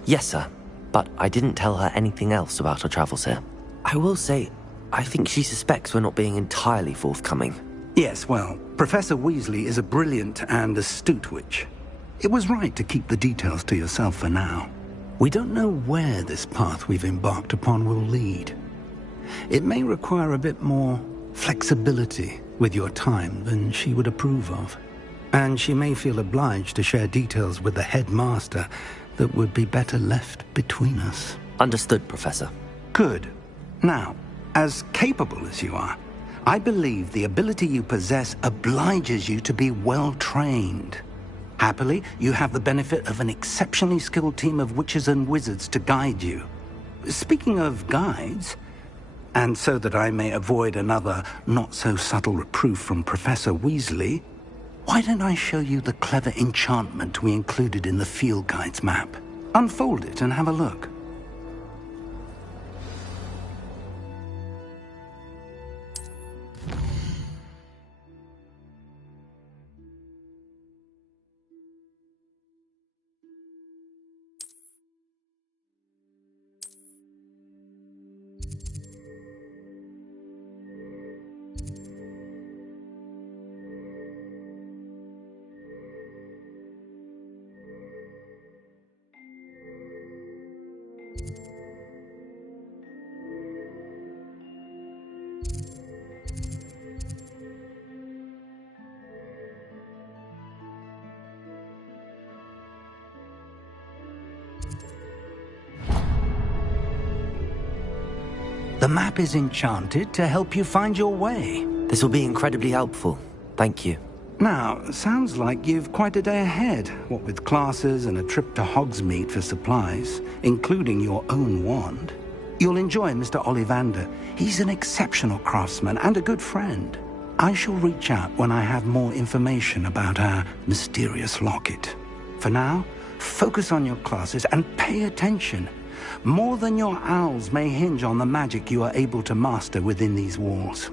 Yes, sir. But I didn't tell her anything else about her travels here. I will say, I think she suspects we're not being entirely forthcoming. Yes, well, Professor Weasley is a brilliant and astute witch. It was right to keep the details to yourself for now. We don't know where this path we've embarked upon will lead. It may require a bit more flexibility with your time than she would approve of. And she may feel obliged to share details with the headmaster that would be better left between us. Understood, Professor. Good. Now, as capable as you are, I believe the ability you possess obliges you to be well-trained. Happily, you have the benefit of an exceptionally skilled team of witches and wizards to guide you. Speaking of guides, and so that I may avoid another not-so-subtle reproof from Professor Weasley, why don't I show you the clever enchantment we included in the field guide's map? Unfold it and have a look. The map is enchanted to help you find your way. This will be incredibly helpful. Thank you. Now, sounds like you've quite a day ahead, what with classes and a trip to Hogsmeade for supplies, including your own wand. You'll enjoy Mr. Ollivander. He's an exceptional craftsman and a good friend. I shall reach out when I have more information about our mysterious locket. For now, focus on your classes and pay attention. More than your owls may hinge on the magic you are able to master within these walls.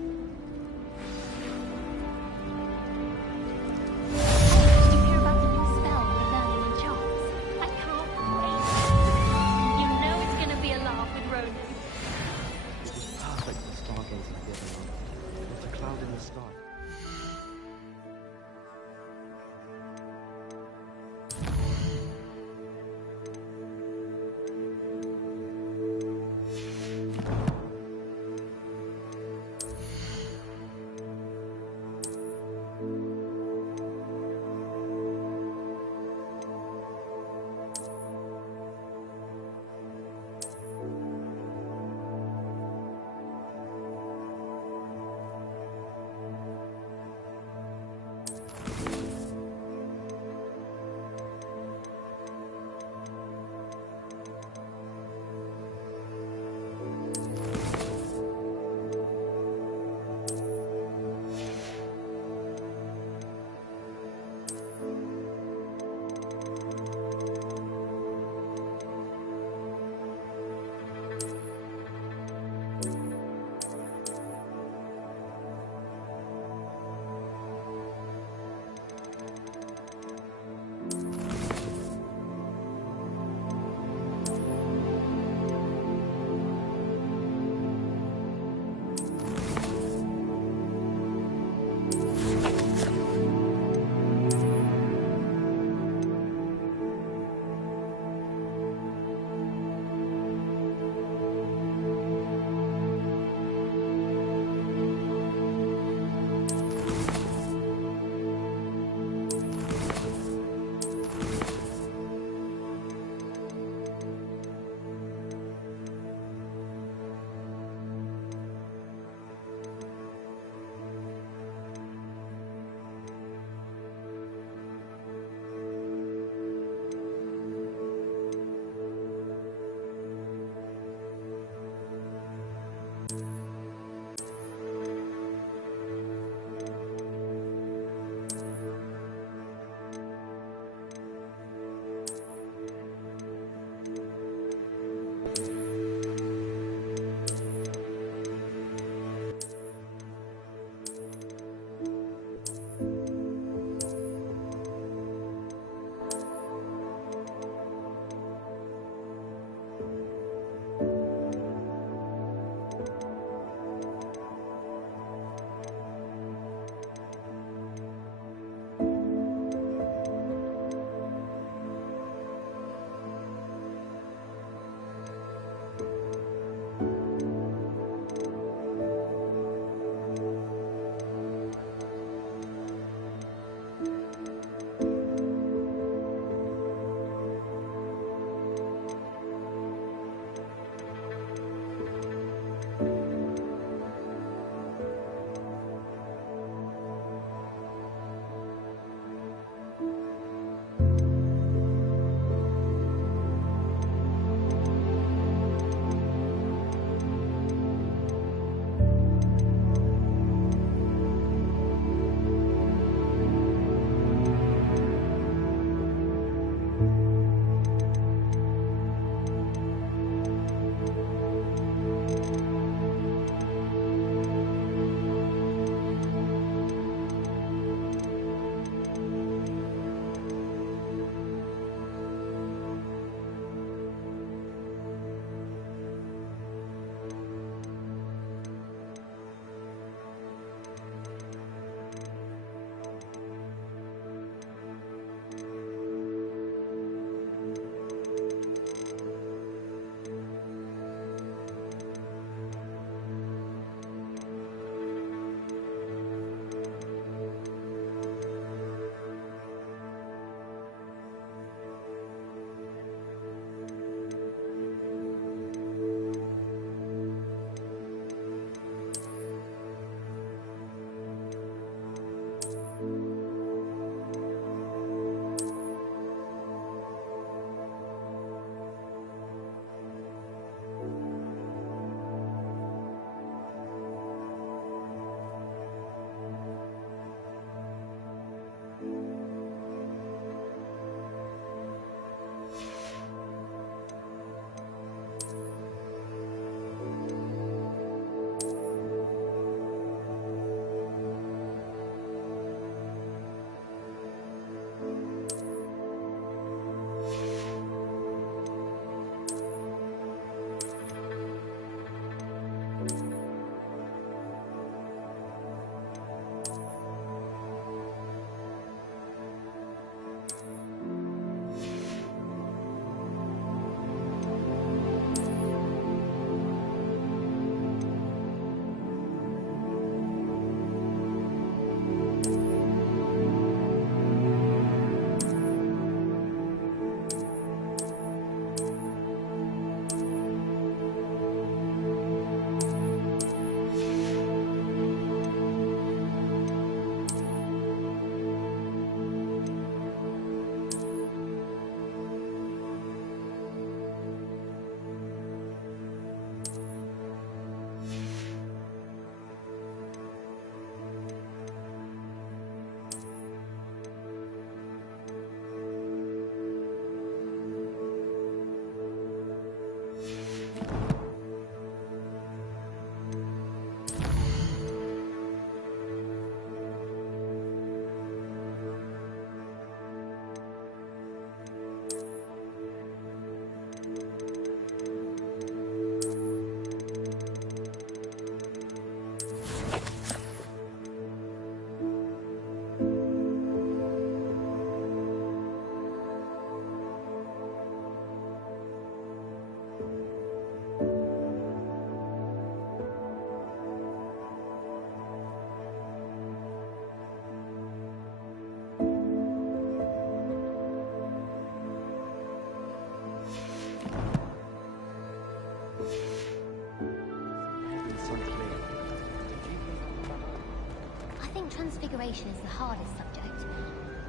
Transfiguration is the hardest subject.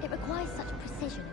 It requires such precision